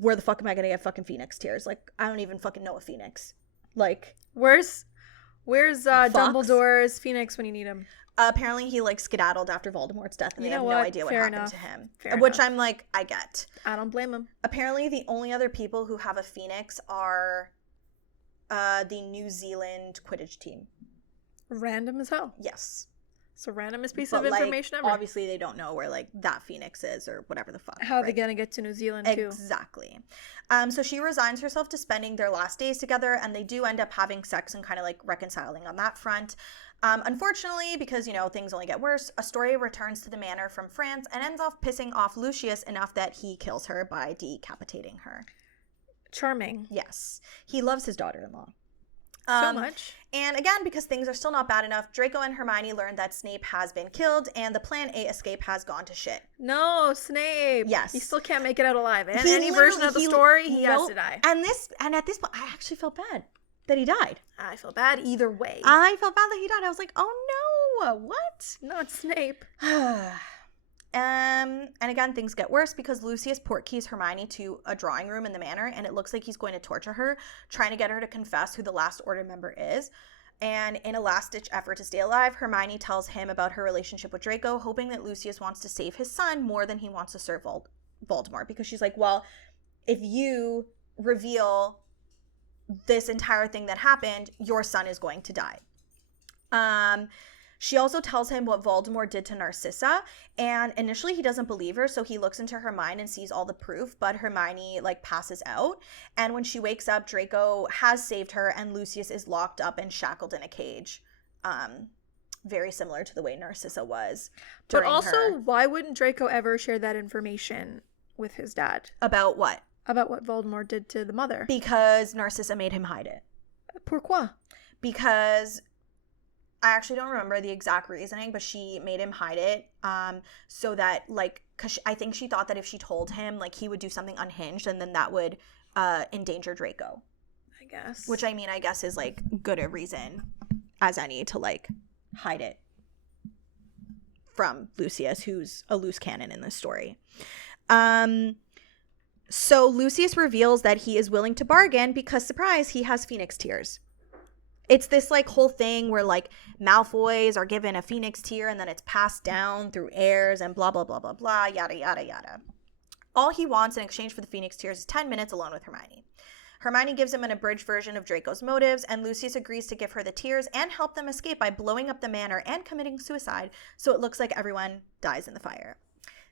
where the fuck am I gonna get fucking phoenix tears? Like, I don't even fucking know a phoenix. Like, where's Dumbledore's phoenix when you need him? Apparently he like skedaddled after Voldemort's death, and they have no idea what happened to him. Which I'm like, I get. I don't blame him. Apparently the only other people who have a phoenix are the New Zealand Quidditch team. Random as hell. Yes. It's the randomest piece of information ever. Obviously they don't know where like that phoenix is or whatever the fuck. How are they gonna get to New Zealand too? Exactly. So she resigns herself to spending their last days together, and they do end up having sex and kind of like reconciling on that front. Unfortunately, because, you know, things only get worse, Astoria returns to the manor from France and ends up pissing off Lucius enough that he kills her by decapitating her. Charming. Yes. He loves his daughter-in-law. So much. And again, because things are still not bad enough, Draco and Hermione learn that Snape has been killed and the Plan A escape has gone to shit. No, Snape. Yes. He still can't make it out alive. And any version of the story, he has to die. And at this point, I actually felt bad that he died. I feel bad either way. I felt bad that he died. I was like, oh no, what? Not Snape. And again, things get worse because Lucius portkeys Hermione to a drawing room in the manor, and it looks like he's going to torture her, trying to get her to confess who the last Order member is. And in a last-ditch effort to stay alive, Hermione tells him about her relationship with Draco, hoping that Lucius wants to save his son more than he wants to serve Voldemort. Because she's like, well, if you reveal this entire thing that happened, your son is going to die. She also tells him what Voldemort did to Narcissa, and initially he doesn't believe her, so he looks into her mind and sees all the proof, but Hermione, like, passes out, and when she wakes up, Draco has saved her, and Lucius is locked up and shackled in a cage, very similar to the way Narcissa was during But also, why wouldn't Draco ever share that information with his dad? About what? About what Voldemort did to the mother. Because Narcissa made him hide it. Pourquoi? Because I actually don't remember the exact reasoning, but she made him hide it so that, like, because I think she thought that if she told him, like, he would do something unhinged, and then that would endanger Draco. I guess. Which, I mean, I guess is, like, good a reason as any to, like, hide it from Lucius, who's a loose cannon in this story. So Lucius reveals that he is willing to bargain because, surprise, he has phoenix tears. It's this, like, whole thing where, like, Malfoys are given a phoenix tear and then it's passed down through heirs and blah, blah, blah, blah, blah, yada, yada, yada. All he wants in exchange for the phoenix tears is 10 minutes alone with Hermione. Hermione gives him an abridged version of Draco's motives, and Lucius agrees to give her the tears and help them escape by blowing up the manor and committing suicide, so it looks like everyone dies in the fire.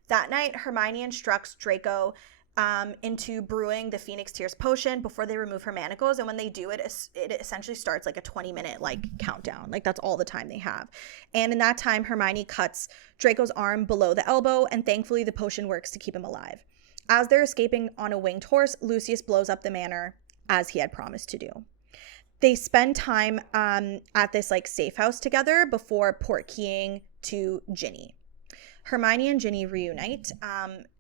That night, Hermione instructs Draco into brewing the Phoenix Tears potion before they remove her manacles, and when they do it essentially starts like a 20-minute like countdown. Like, that's all the time they have. And in that time, Hermione cuts Draco's arm below the elbow, and thankfully the potion works to keep him alive. As they're escaping on a winged horse, Lucius blows up the manor as he had promised to do. They spend time at this like safe house together before portkeying to Ginny. Hermione and Ginny reunite,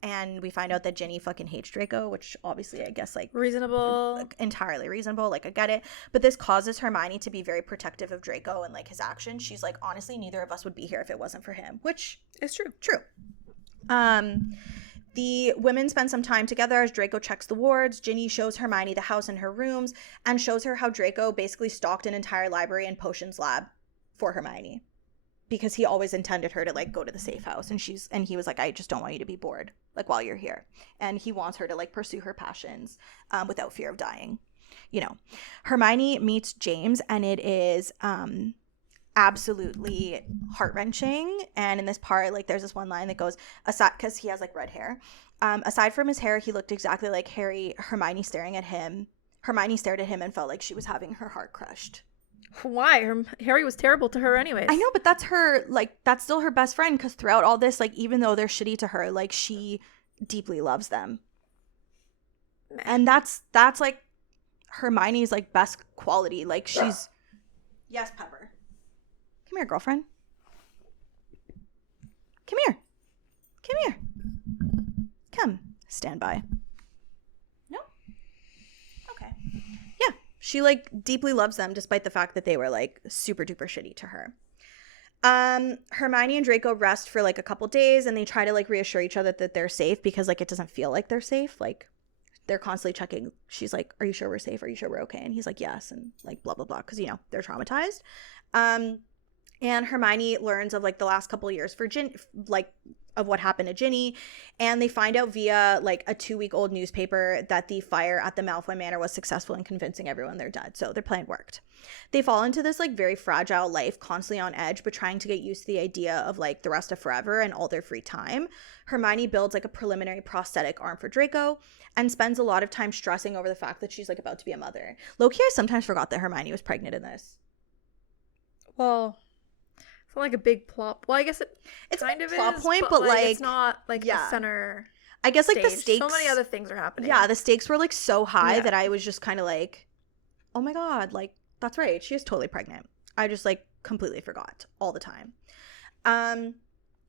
and we find out that Ginny fucking hates Draco, which obviously I guess, like, reasonable, like, entirely reasonable, like, I get it, but this causes Hermione to be very protective of Draco and, like, his actions. She's like, honestly, neither of us would be here if it wasn't for him, which is true. The women spend some time together as Draco checks the wards. Ginny shows Hermione the house and her rooms, and shows her how Draco basically stocked an entire library and potions lab for Hermione, because he always intended her to, like, go to the safe house, and he was like, I just don't want you to be bored, like, while you're here. And he wants her to, like, pursue her passions without fear of dying, you know. Hermione meets James, and it is absolutely heart-wrenching. And in this part, like, there's this one line that goes, aside, because he has, like, red hair, aside from his hair, he looked exactly like Harry. Hermione stared at him and felt like she was having her heart crushed. Why? Harry was terrible to her anyways. I know, but that's her, like, that's still her best friend, because throughout all this, like, even though they're shitty to her, like, she deeply loves them. And that's like Hermione's, like, best quality. Like, she's... Yes, Pepper. Come here, girlfriend. Come here. Come here. Come. Stand by. No? Okay. Yeah. She, like, deeply loves them, despite the fact that they were, like, super duper shitty to her. Hermione and Draco rest for, like, a couple days, and they try to, like, reassure each other that they're safe, because, like, it doesn't feel like they're safe. Like, they're constantly checking. She's like, are you sure we're safe? Are you sure we're okay? And he's like, yes. And, like, blah, blah, blah. Because, you know, they're traumatized. And Hermione learns of, like, the last couple of years for of what happened to Ginny. And they find out via, like, a 2-week-old newspaper that the fire at the Malfoy Manor was successful in convincing everyone they're dead. So their plan worked. They fall into this, like, very fragile life, constantly on edge, but trying to get used to the idea of, like, the rest of forever and all their free time. Hermione builds, like, a preliminary prosthetic arm for Draco and spends a lot of time stressing over the fact that she's, like, about to be a mother. Low-key, I sometimes forgot that Hermione was pregnant in this. Well... It's not like a big plot. Well, I guess it's kind of plot is, point, but like it's not like the center. I guess like stage. The stakes. So many other things are happening. Yeah, the stakes were like so high that I was just kind of like, oh my god, like that's right, she is totally pregnant. I just like completely forgot all the time.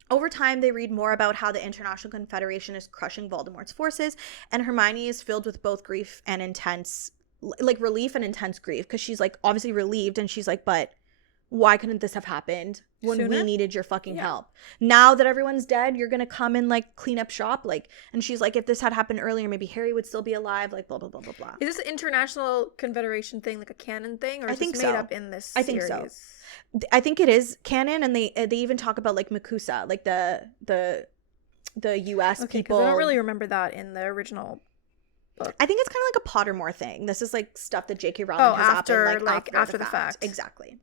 Over time, they read more about how the International Confederation is crushing Voldemort's forces, and Hermione is filled with both grief and intense, like relief and intense grief, because she's like obviously relieved, and she's like, but why couldn't this have happened when sooner? We needed your fucking help? Now that everyone's dead, you're gonna come and like clean up shop, like. And she's like, if this had happened earlier, maybe Harry would still be alive, like blah blah blah blah blah. Is this International Confederation thing like a canon thing, or is this made up in this series? I think so. I think it is canon, and they even talk about like Makusa, like the U.S. people. I don't really remember that in the original book. I think it's kind of like a Pottermore thing. This is like stuff that J.K. Rowling has happened after the fact. Exactly.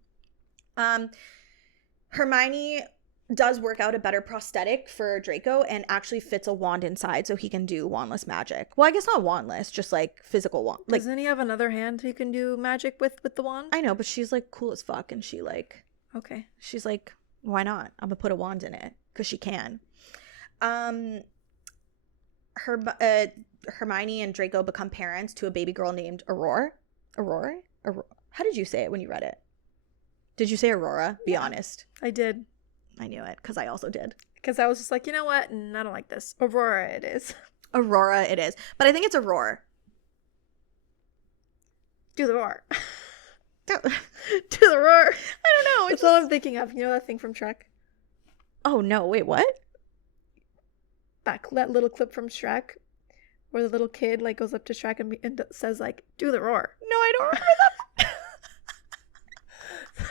Hermione does work out a better prosthetic for Draco and actually fits a wand inside so he can do wandless magic. Well, I guess not wandless, just like physical wand. Like, doesn't he have another hand he can do magic with the wand? I know, but she's like cool as fuck, and she like, okay, she's like, why not? I'm gonna put a wand in it because she can. Hermione and Draco become parents to a baby girl named Aurora. How did you say it when you read it? Did you say Aurora? Be honest. I did. I knew it, because I also did. Because I was just like, you know what? I don't like this. Aurora it is. Aurora it is. But I think it's Aurora. Do the roar. Do the roar. I don't know. That's all I'm thinking of. You know that thing from Shrek? Oh, no. Wait, what? That little clip from Shrek where the little kid like goes up to Shrek and says like, do the roar. No, I don't remember that.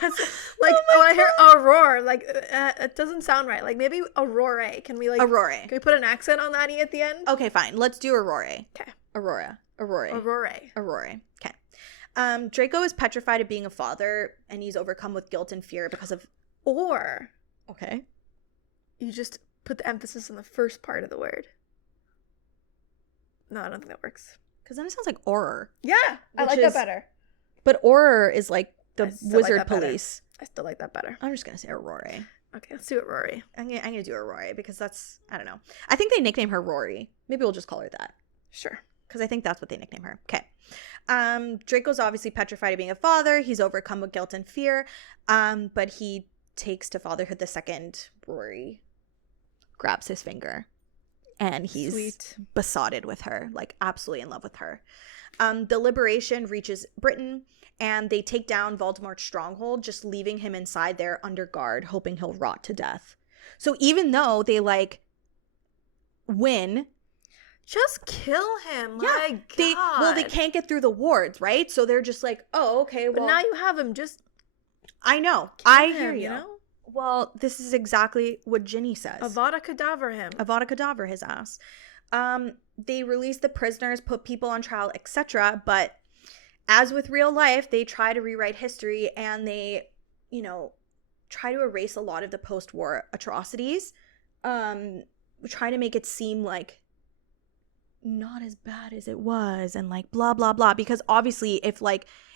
That's like, when I hear Aurora, like it doesn't sound right. Like maybe Aurora. Can we like Aurora? Can we put an accent on that E at the end? Okay, fine. Let's do Aurora. Okay. Aurora. Okay. Draco is petrified of being a father, and he's overcome with guilt and fear because of. Or. Okay. You just put the emphasis on the first part of the word. No, I don't think that works. Because then it sounds like horror. Yeah, I like that better. But horror is like the wizard police. I still like that better. I'm just gonna say Aurora. Okay, let's do it, Rory. I'm gonna do Aurora because that's, I don't know. I think they nickname her Rory. Maybe we'll just call her that. Sure. Because I think that's what they nickname her. Okay. Draco's obviously petrified of being a father. He's overcome with guilt and fear. But he takes to fatherhood the second Rory grabs his finger. And he's besotted with her, like absolutely in love with her. The Liberation reaches Britain, and they take down Voldemort's stronghold, just leaving him inside there under guard, hoping he'll rot to death. So even though they like win, just kill him. Yeah, My God. They can't get through the wards, right? So they're just like, oh, okay, well, but now you have him. Just I know, I hear you. Know? Well, this is exactly what Ginny says. Avada Kedavra him. Avada Kedavra his ass. They release the prisoners, put people on trial, etc. But as with real life, they try to rewrite history, and they, try to erase a lot of the post-war atrocities. Try to make it seem like not as bad as it was, and like blah blah blah. Because obviously, if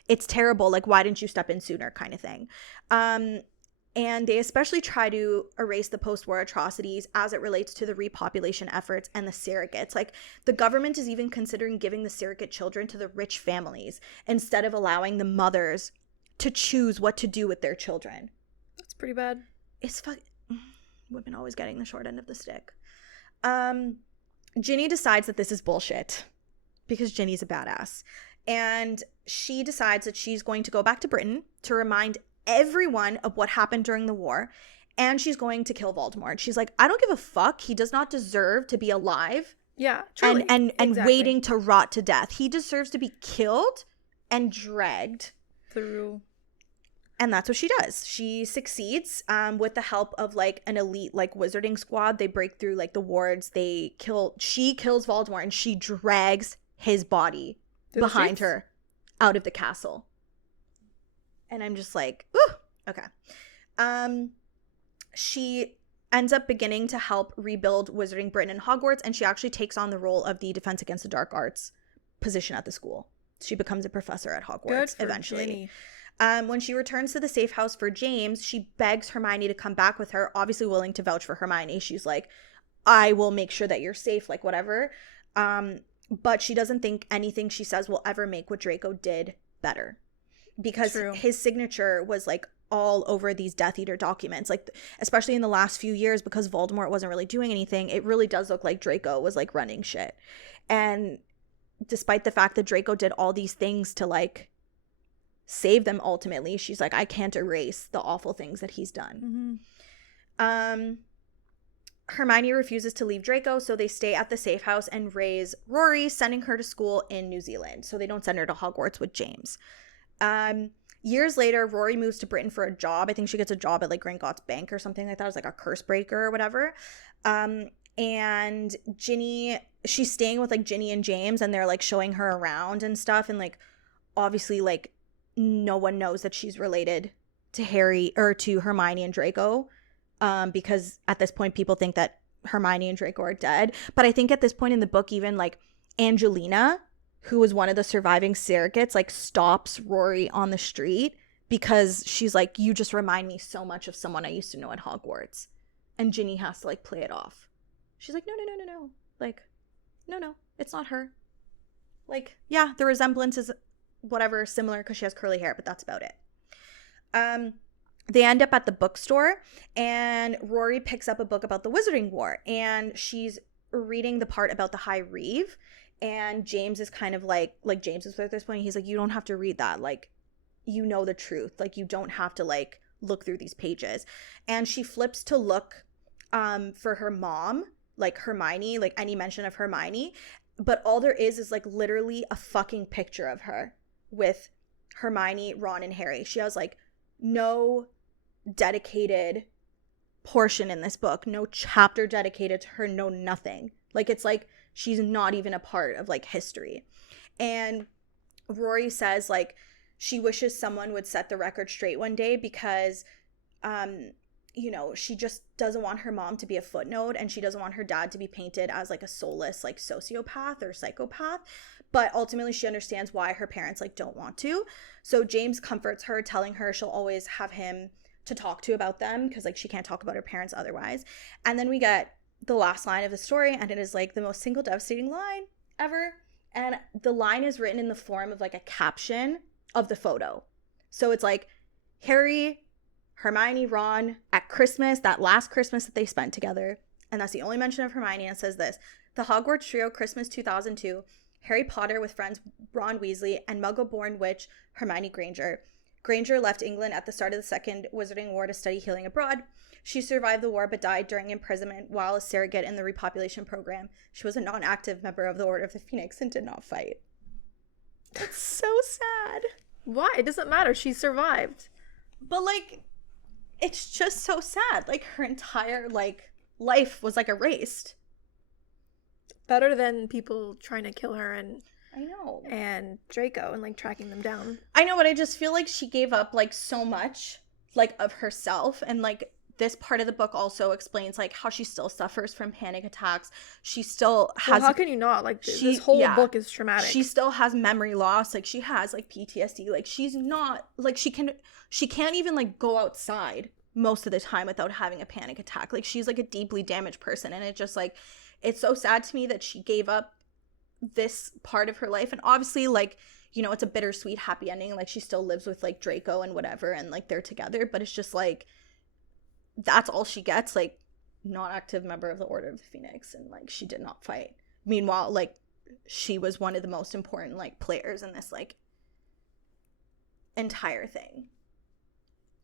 it's terrible. Like, why didn't you step in sooner, kind of thing. And they especially try to erase the post-war atrocities as it relates to the repopulation efforts and the surrogates. Like, the government is even considering giving the surrogate children to the rich families instead of allowing the mothers to choose what to do with their children. That's pretty bad. It's women always getting the short end of the stick. Ginny decides that this is bullshit because Ginny's a badass. And she decides that she's going to go back to Britain to remind everyone of what happened during the war, and she's going to kill Voldemort. She's like, I don't give a fuck. He does not deserve to be alive. Yeah, truly. And waiting to rot to death. He deserves to be killed and dragged through. And that's what she does. She succeeds with the help of like an elite like wizarding squad. They break through like the wards. She kills Voldemort and she drags his body behind her out of the castle. And I'm just like, ooh, okay. She ends up beginning to help rebuild Wizarding Britain and Hogwarts, and she actually takes on the role of the Defense Against the Dark Arts position at the school. She becomes a professor at Hogwarts eventually. When she returns to the safe house for James, she begs Hermione to come back with her, obviously willing to vouch for Hermione. She's like, I will make sure that you're safe, like whatever. But she doesn't think anything she says will ever make what Draco did better. Because his signature was like all over these Death Eater documents, like especially in the last few years, because Voldemort wasn't really doing anything. It really does look like Draco was like running shit. And despite the fact that Draco did all these things to like save them, ultimately she's like, I can't erase the awful things that he's done. Hermione refuses to leave Draco, so they stay at the safe house and raise Rory, sending her to school in New Zealand. So they don't send her to Hogwarts with James. Years later, Rory moves to Britain for a job. I think she gets a job at like Gringotts Bank or something like that. It was like a curse breaker or whatever. And Ginny, she's staying with like Ginny and James, and they're like showing her around and stuff. And like, obviously, like no one knows that she's related to Harry or to Hermione and Draco. Because at this point, people think that Hermione and Draco are dead. But I think at this point in the book, even like Angelina, who was one of the surviving surrogates, like stops Rory on the street because she's like, you just remind me so much of someone I used to know at Hogwarts. And Ginny has to like play it off. She's like, no. Like, no, it's not her. Like, yeah, the resemblance is whatever, similar because she has curly hair, but that's about it. They end up at the bookstore, and Rory picks up a book about the Wizarding War, and she's reading the part about the High Reeve. And James is kind of like James is at this point, he's like, you don't have to read that. Like, you know the truth. Like, you don't have to like look through these pages. And she flips to look for her mom, like Hermione, like any mention of Hermione. But all there is like literally a fucking picture of her with Hermione, Ron, and Harry. She has like no dedicated portion in this book, no chapter dedicated to her, no nothing. Like, it's like she's not even a part of like history. And Rory says like she wishes someone would set the record straight one day because you know, she just doesn't want her mom to be a footnote, and she doesn't want her dad to be painted as like a soulless like sociopath or psychopath. But ultimately she understands why her parents like don't want to. So James comforts her, telling her she'll always have him to talk to about them because like she can't talk about her parents otherwise. And then we get the last line of the story, and it is like the most single devastating line ever. And the line is written in the form of like a caption of the photo. So it's like Harry, Hermione, Ron at Christmas, that last Christmas that they spent together. And that's the only mention of Hermione. And it says this: the Hogwarts Trio, Christmas 2002, Harry Potter with friends Ron Weasley and Muggle-born witch Hermione Granger. Granger left England at the start of the Second Wizarding War to study healing abroad. She survived the war but died during imprisonment while a surrogate in the repopulation program. She was a non-active member of the Order of the Phoenix and did not fight. That's so sad. Why? It doesn't matter. She survived. But like, it's just so sad. Like, her entire like life was like erased. Better than people trying to kill her and I know. And Draco and like tracking them down. I know, but I just feel like she gave up like so much like of herself and like this part of the book also explains like how she still suffers from panic attacks. She still has, well, how can you not, like, this whole book is traumatic. She still has memory loss, like she has like PTSD, like she's not like, she can't even like go outside most of the time without having a panic attack. Like she's like a deeply damaged person, and it just like, it's so sad to me that she gave up this part of her life. And obviously, like, you know, it's a bittersweet happy ending, like she still lives with like Draco and whatever, and like they're together, but it's just like, that's all she gets, like, not active member of the Order of the Phoenix, and like she did not fight. Meanwhile, like, she was one of the most important like players in this like entire thing,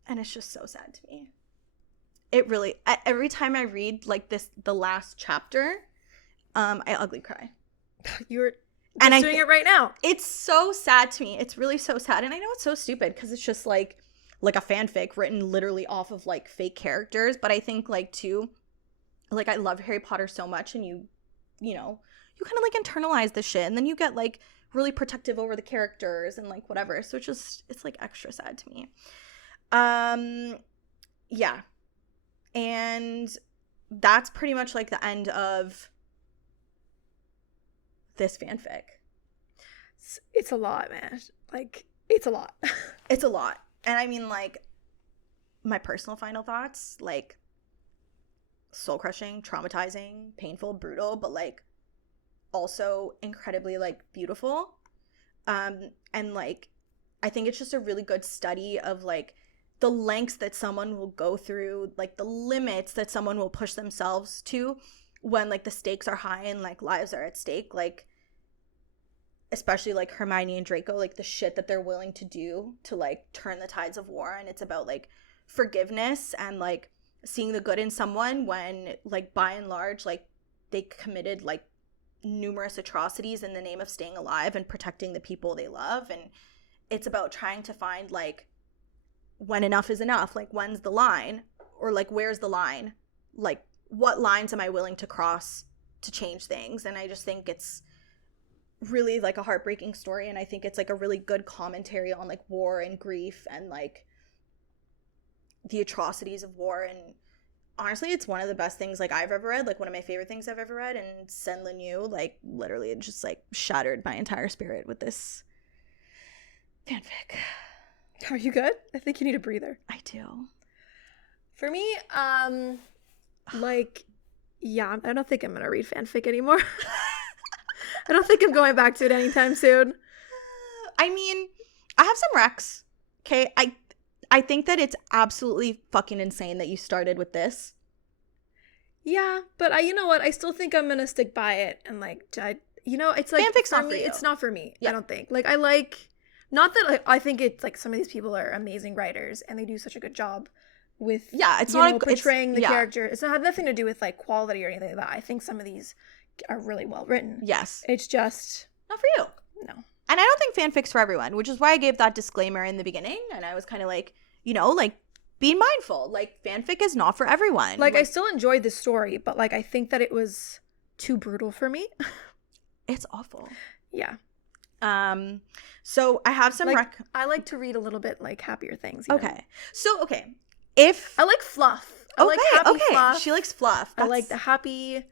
and it's just so sad to me. It really, every time I read like the last chapter, I ugly cry. You're just doing it right now. It's so sad to me. It's really so sad, and I know it's so stupid because it's just like a fanfic written literally off of like fake characters. But I think like too, like I love Harry Potter so much, and you know, you kind of like internalize the shit, and then you get like really protective over the characters and like whatever. So it's like extra sad to me. Yeah. And that's pretty much like the end of this fanfic. It's a lot, man. Like, it's a lot. It's a lot. And I mean, like, my personal final thoughts, like, soul-crushing, traumatizing, painful, brutal, but, like, also incredibly, like, beautiful. And, like, I think it's just a really good study of, like, the lengths that someone will go through, like, the limits that someone will push themselves to when, like, the stakes are high and, like, lives are at stake. Like, especially like Hermione and Draco, like the shit that they're willing to do to like turn the tides of war. And it's about like forgiveness and like seeing the good in someone when like by and large like they committed like numerous atrocities in the name of staying alive and protecting the people they love. And it's about trying to find like when enough is enough, like when's the line, or like where's the line, like what lines am I willing to cross to change things. And I just think it's really like a heartbreaking story, and I think it's like a really good commentary on like war and grief and like the atrocities of war. And honestly, it's one of the best things like I've ever read, like one of my favorite things I've ever read. And SenLinYu, like literally it just like shattered my entire spirit with this fanfic. Are you good? I think you need a breather. I do. For me, like, yeah, I don't think I'm gonna read fanfic anymore. I don't think I'm going back to it anytime soon. I mean, I have some recs. Okay, I think that it's absolutely fucking insane that you started with this. Yeah, but you know what? I still think I'm gonna stick by it, and like, it's like fanfic's not for you. It's not for me. Yeah. I don't think. Like, I like, not that like, I think it's like some of these people are amazing writers and they do such a good job with it's not portraying the character. It's not have nothing to do with like quality or anything like that. I think some of these are really well written. Yes. It's just not for you. No. And I don't think fanfic's for everyone, which is why I gave that disclaimer in the beginning. And I was kind of like, you know, like being mindful, like fanfic is not for everyone. Like I still enjoyed the story, but like I think that it was too brutal for me. It's awful. Yeah. So I have some like, I like to read a little bit like happier things. Okay. Know? So if I like fluff. I like happy fluff. She likes fluff. I like the happy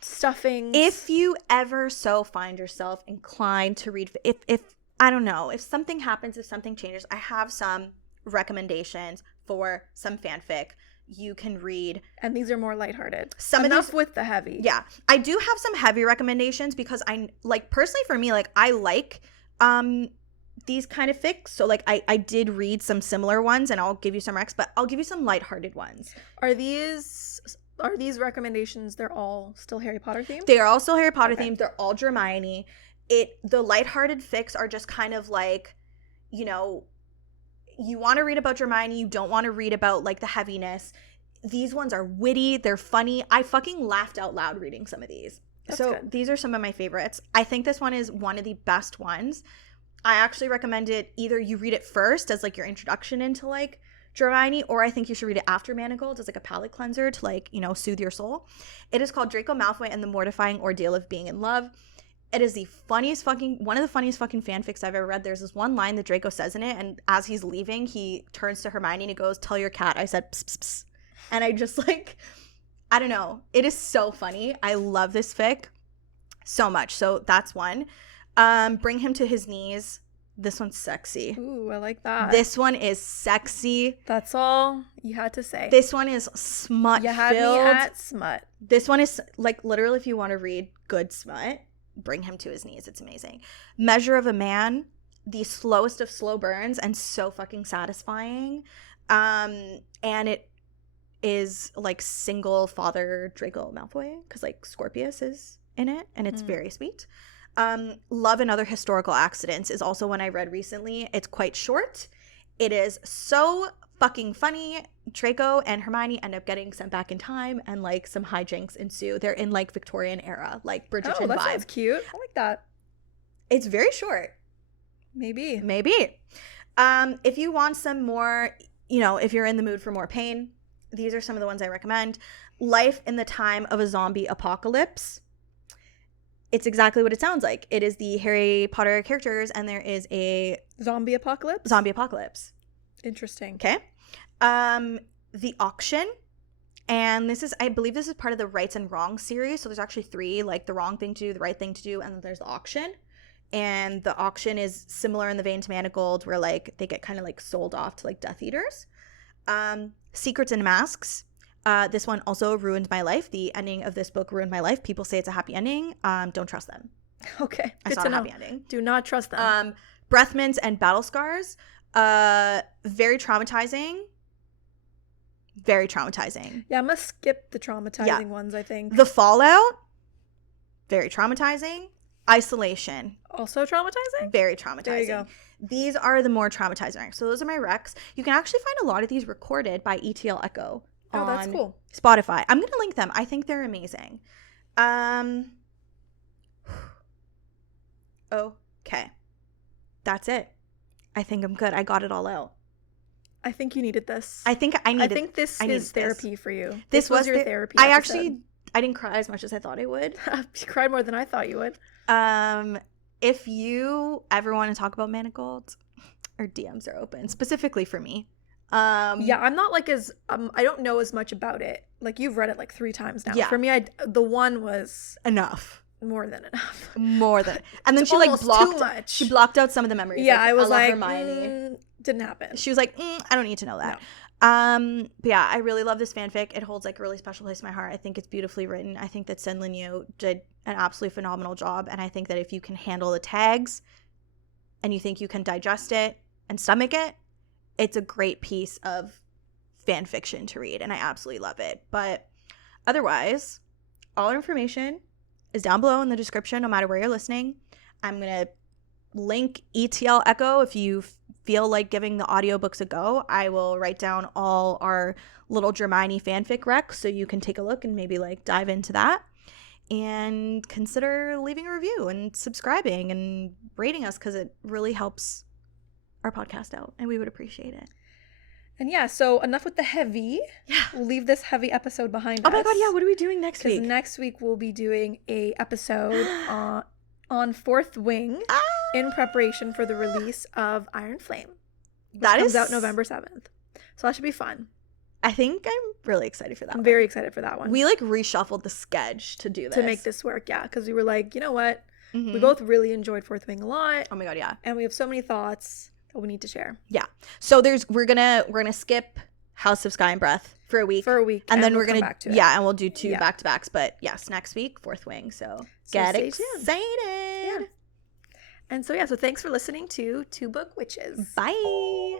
stuffing. If you ever so find yourself inclined to read, if I don't know, if something happens, if something changes, I have some recommendations for some fanfic you can read, and these are more lighthearted. Enough with the heavy. Yeah, I do have some heavy recommendations because I like, personally for me, like I like these kind of fics. So like I did read some similar ones, and I'll give you some recs, but I'll give you some lighthearted ones. Are these recommendations, they're all still Harry Potter themed? They are all still Harry Potter themed. They're all Dramione. The lighthearted fics are just kind of like, you know, you want to read about Dramione, you don't want to read about like the heaviness. These ones are witty, they're funny. I fucking laughed out loud reading some of these. That's good. These are some of my favorites. I think this one is one of the best ones. I actually recommend it, either you read it first as like your introduction into like Dramione, or I think you should read it after Manacled as like a palate cleanser to like, you know, soothe your soul. It is called Draco Malfoy and the Mortifying Ordeal of Being in Love. It is one of the funniest fucking fanfics I've ever read. There's this one line that Draco says in it, and as he's leaving, he turns to Hermione and he goes, "Tell your cat I said pss, pss, pss." And I just like, I don't know. It is so funny. I love this fic so much. So that's one. Bring him to his knees. This one's sexy. Ooh, I like that. This one is sexy. That's all you had to say. This one is smut filled. You had me at smut. This one is like literally, if you want to read good smut, bring him to his knees. It's amazing. Measure of a Man, the slowest of slow burns and so fucking satisfying. And it is like single father Draco Malfoy because like Scorpius is in it and it's very sweet. Love and Other Historical Accidents is also one I read recently. It's quite short. It is so fucking funny. Draco and Hermione end up getting sent back in time and like some hijinks ensue. They're in like Victorian era, like Bridgerton vibe. Oh, that sounds cute. I like that. It's very short. Maybe. If you want some more, you know, if you're in the mood for more pain, these are some of the ones I recommend. Life in the Time of a Zombie Apocalypse. It's exactly what it sounds like. It is the Harry Potter characters, and there is a zombie apocalypse. Interesting. Okay. The Auction, and this is, I believe this is part of the Rights and Wrongs series. So there's actually 3, like the wrong thing to do, the right thing to do, and then there's the Auction. And the Auction is similar in the vein to Manacled, where like they get kind of like sold off to like Death Eaters. Secrets and Masks. This one also ruined my life. The ending of this book ruined my life. People say it's a happy ending. Don't trust them. Okay. It's not a happy ending. Do not trust them. Breath Mints and Battle Scars. Very traumatizing. Yeah, I'm gonna skip the traumatizing ones, I think. The Fallout. Very traumatizing. Isolation. Also traumatizing? Very traumatizing. There you go. These are the more traumatizing. So those are my recs. You can actually find a lot of these recorded by ETL Echo. Oh, that's cool. Spotify. I'm going to link them. I think they're amazing. Okay. That's it. I think I'm good. I got it all out. I think you needed this. I think this is therapy for you. This was your therapy episode. I didn't cry as much as I thought I would. You cried more than I thought you would. If you ever want to talk about Manacled, our DMs are open, specifically for me. Yeah, I'm not like as I don't know as much about it. Like you've read it like 3 times now. Yeah. For me, the one was enough. More than enough. And then she like blocked too much. She blocked out some of the memories. Yeah, I was like Hermione. Didn't happen. She was like, I don't need to know that. No. But yeah, I really love this fanfic. It holds like a really special place in my heart. I think it's beautifully written. I think that SenLinYu did an absolutely phenomenal job. And I think that if you can handle the tags and you think you can digest it and stomach it, it's a great piece of fan fiction to read. And I absolutely love it. But otherwise, all information is down below in the description, no matter where you're listening. I'm going to link ETL Echo if you feel like giving the audiobooks a go. I will write down all our little Dramione fanfic recs so you can take a look and maybe like dive into that. And consider leaving a review and subscribing and rating us because it really helps our podcast out and we would appreciate it. And yeah, so enough with the heavy. Yeah. We'll leave this heavy episode behind us. Oh my god, yeah, what are we doing next week? Next week we'll be doing a episode on Fourth Wing in preparation for the release of Iron Flame. Which comes out November 7th. So that should be fun. I think I'm really excited for that. I'm very excited for that one. We like reshuffled the sketch to do this. To make this work, yeah. Because we were like, you know what? Mm-hmm. We both really enjoyed Fourth Wing a lot. Oh my god, yeah. And we have so many thoughts that we need to share. Yeah. So we're gonna skip House of Sky and Breath for a week. And then we're gonna back to it. Yeah, and we'll do 2 back-to-backs. But yes, next week, Fourth Wing. So get excited. Yeah. And so thanks for listening to Two Book Witches. Bye.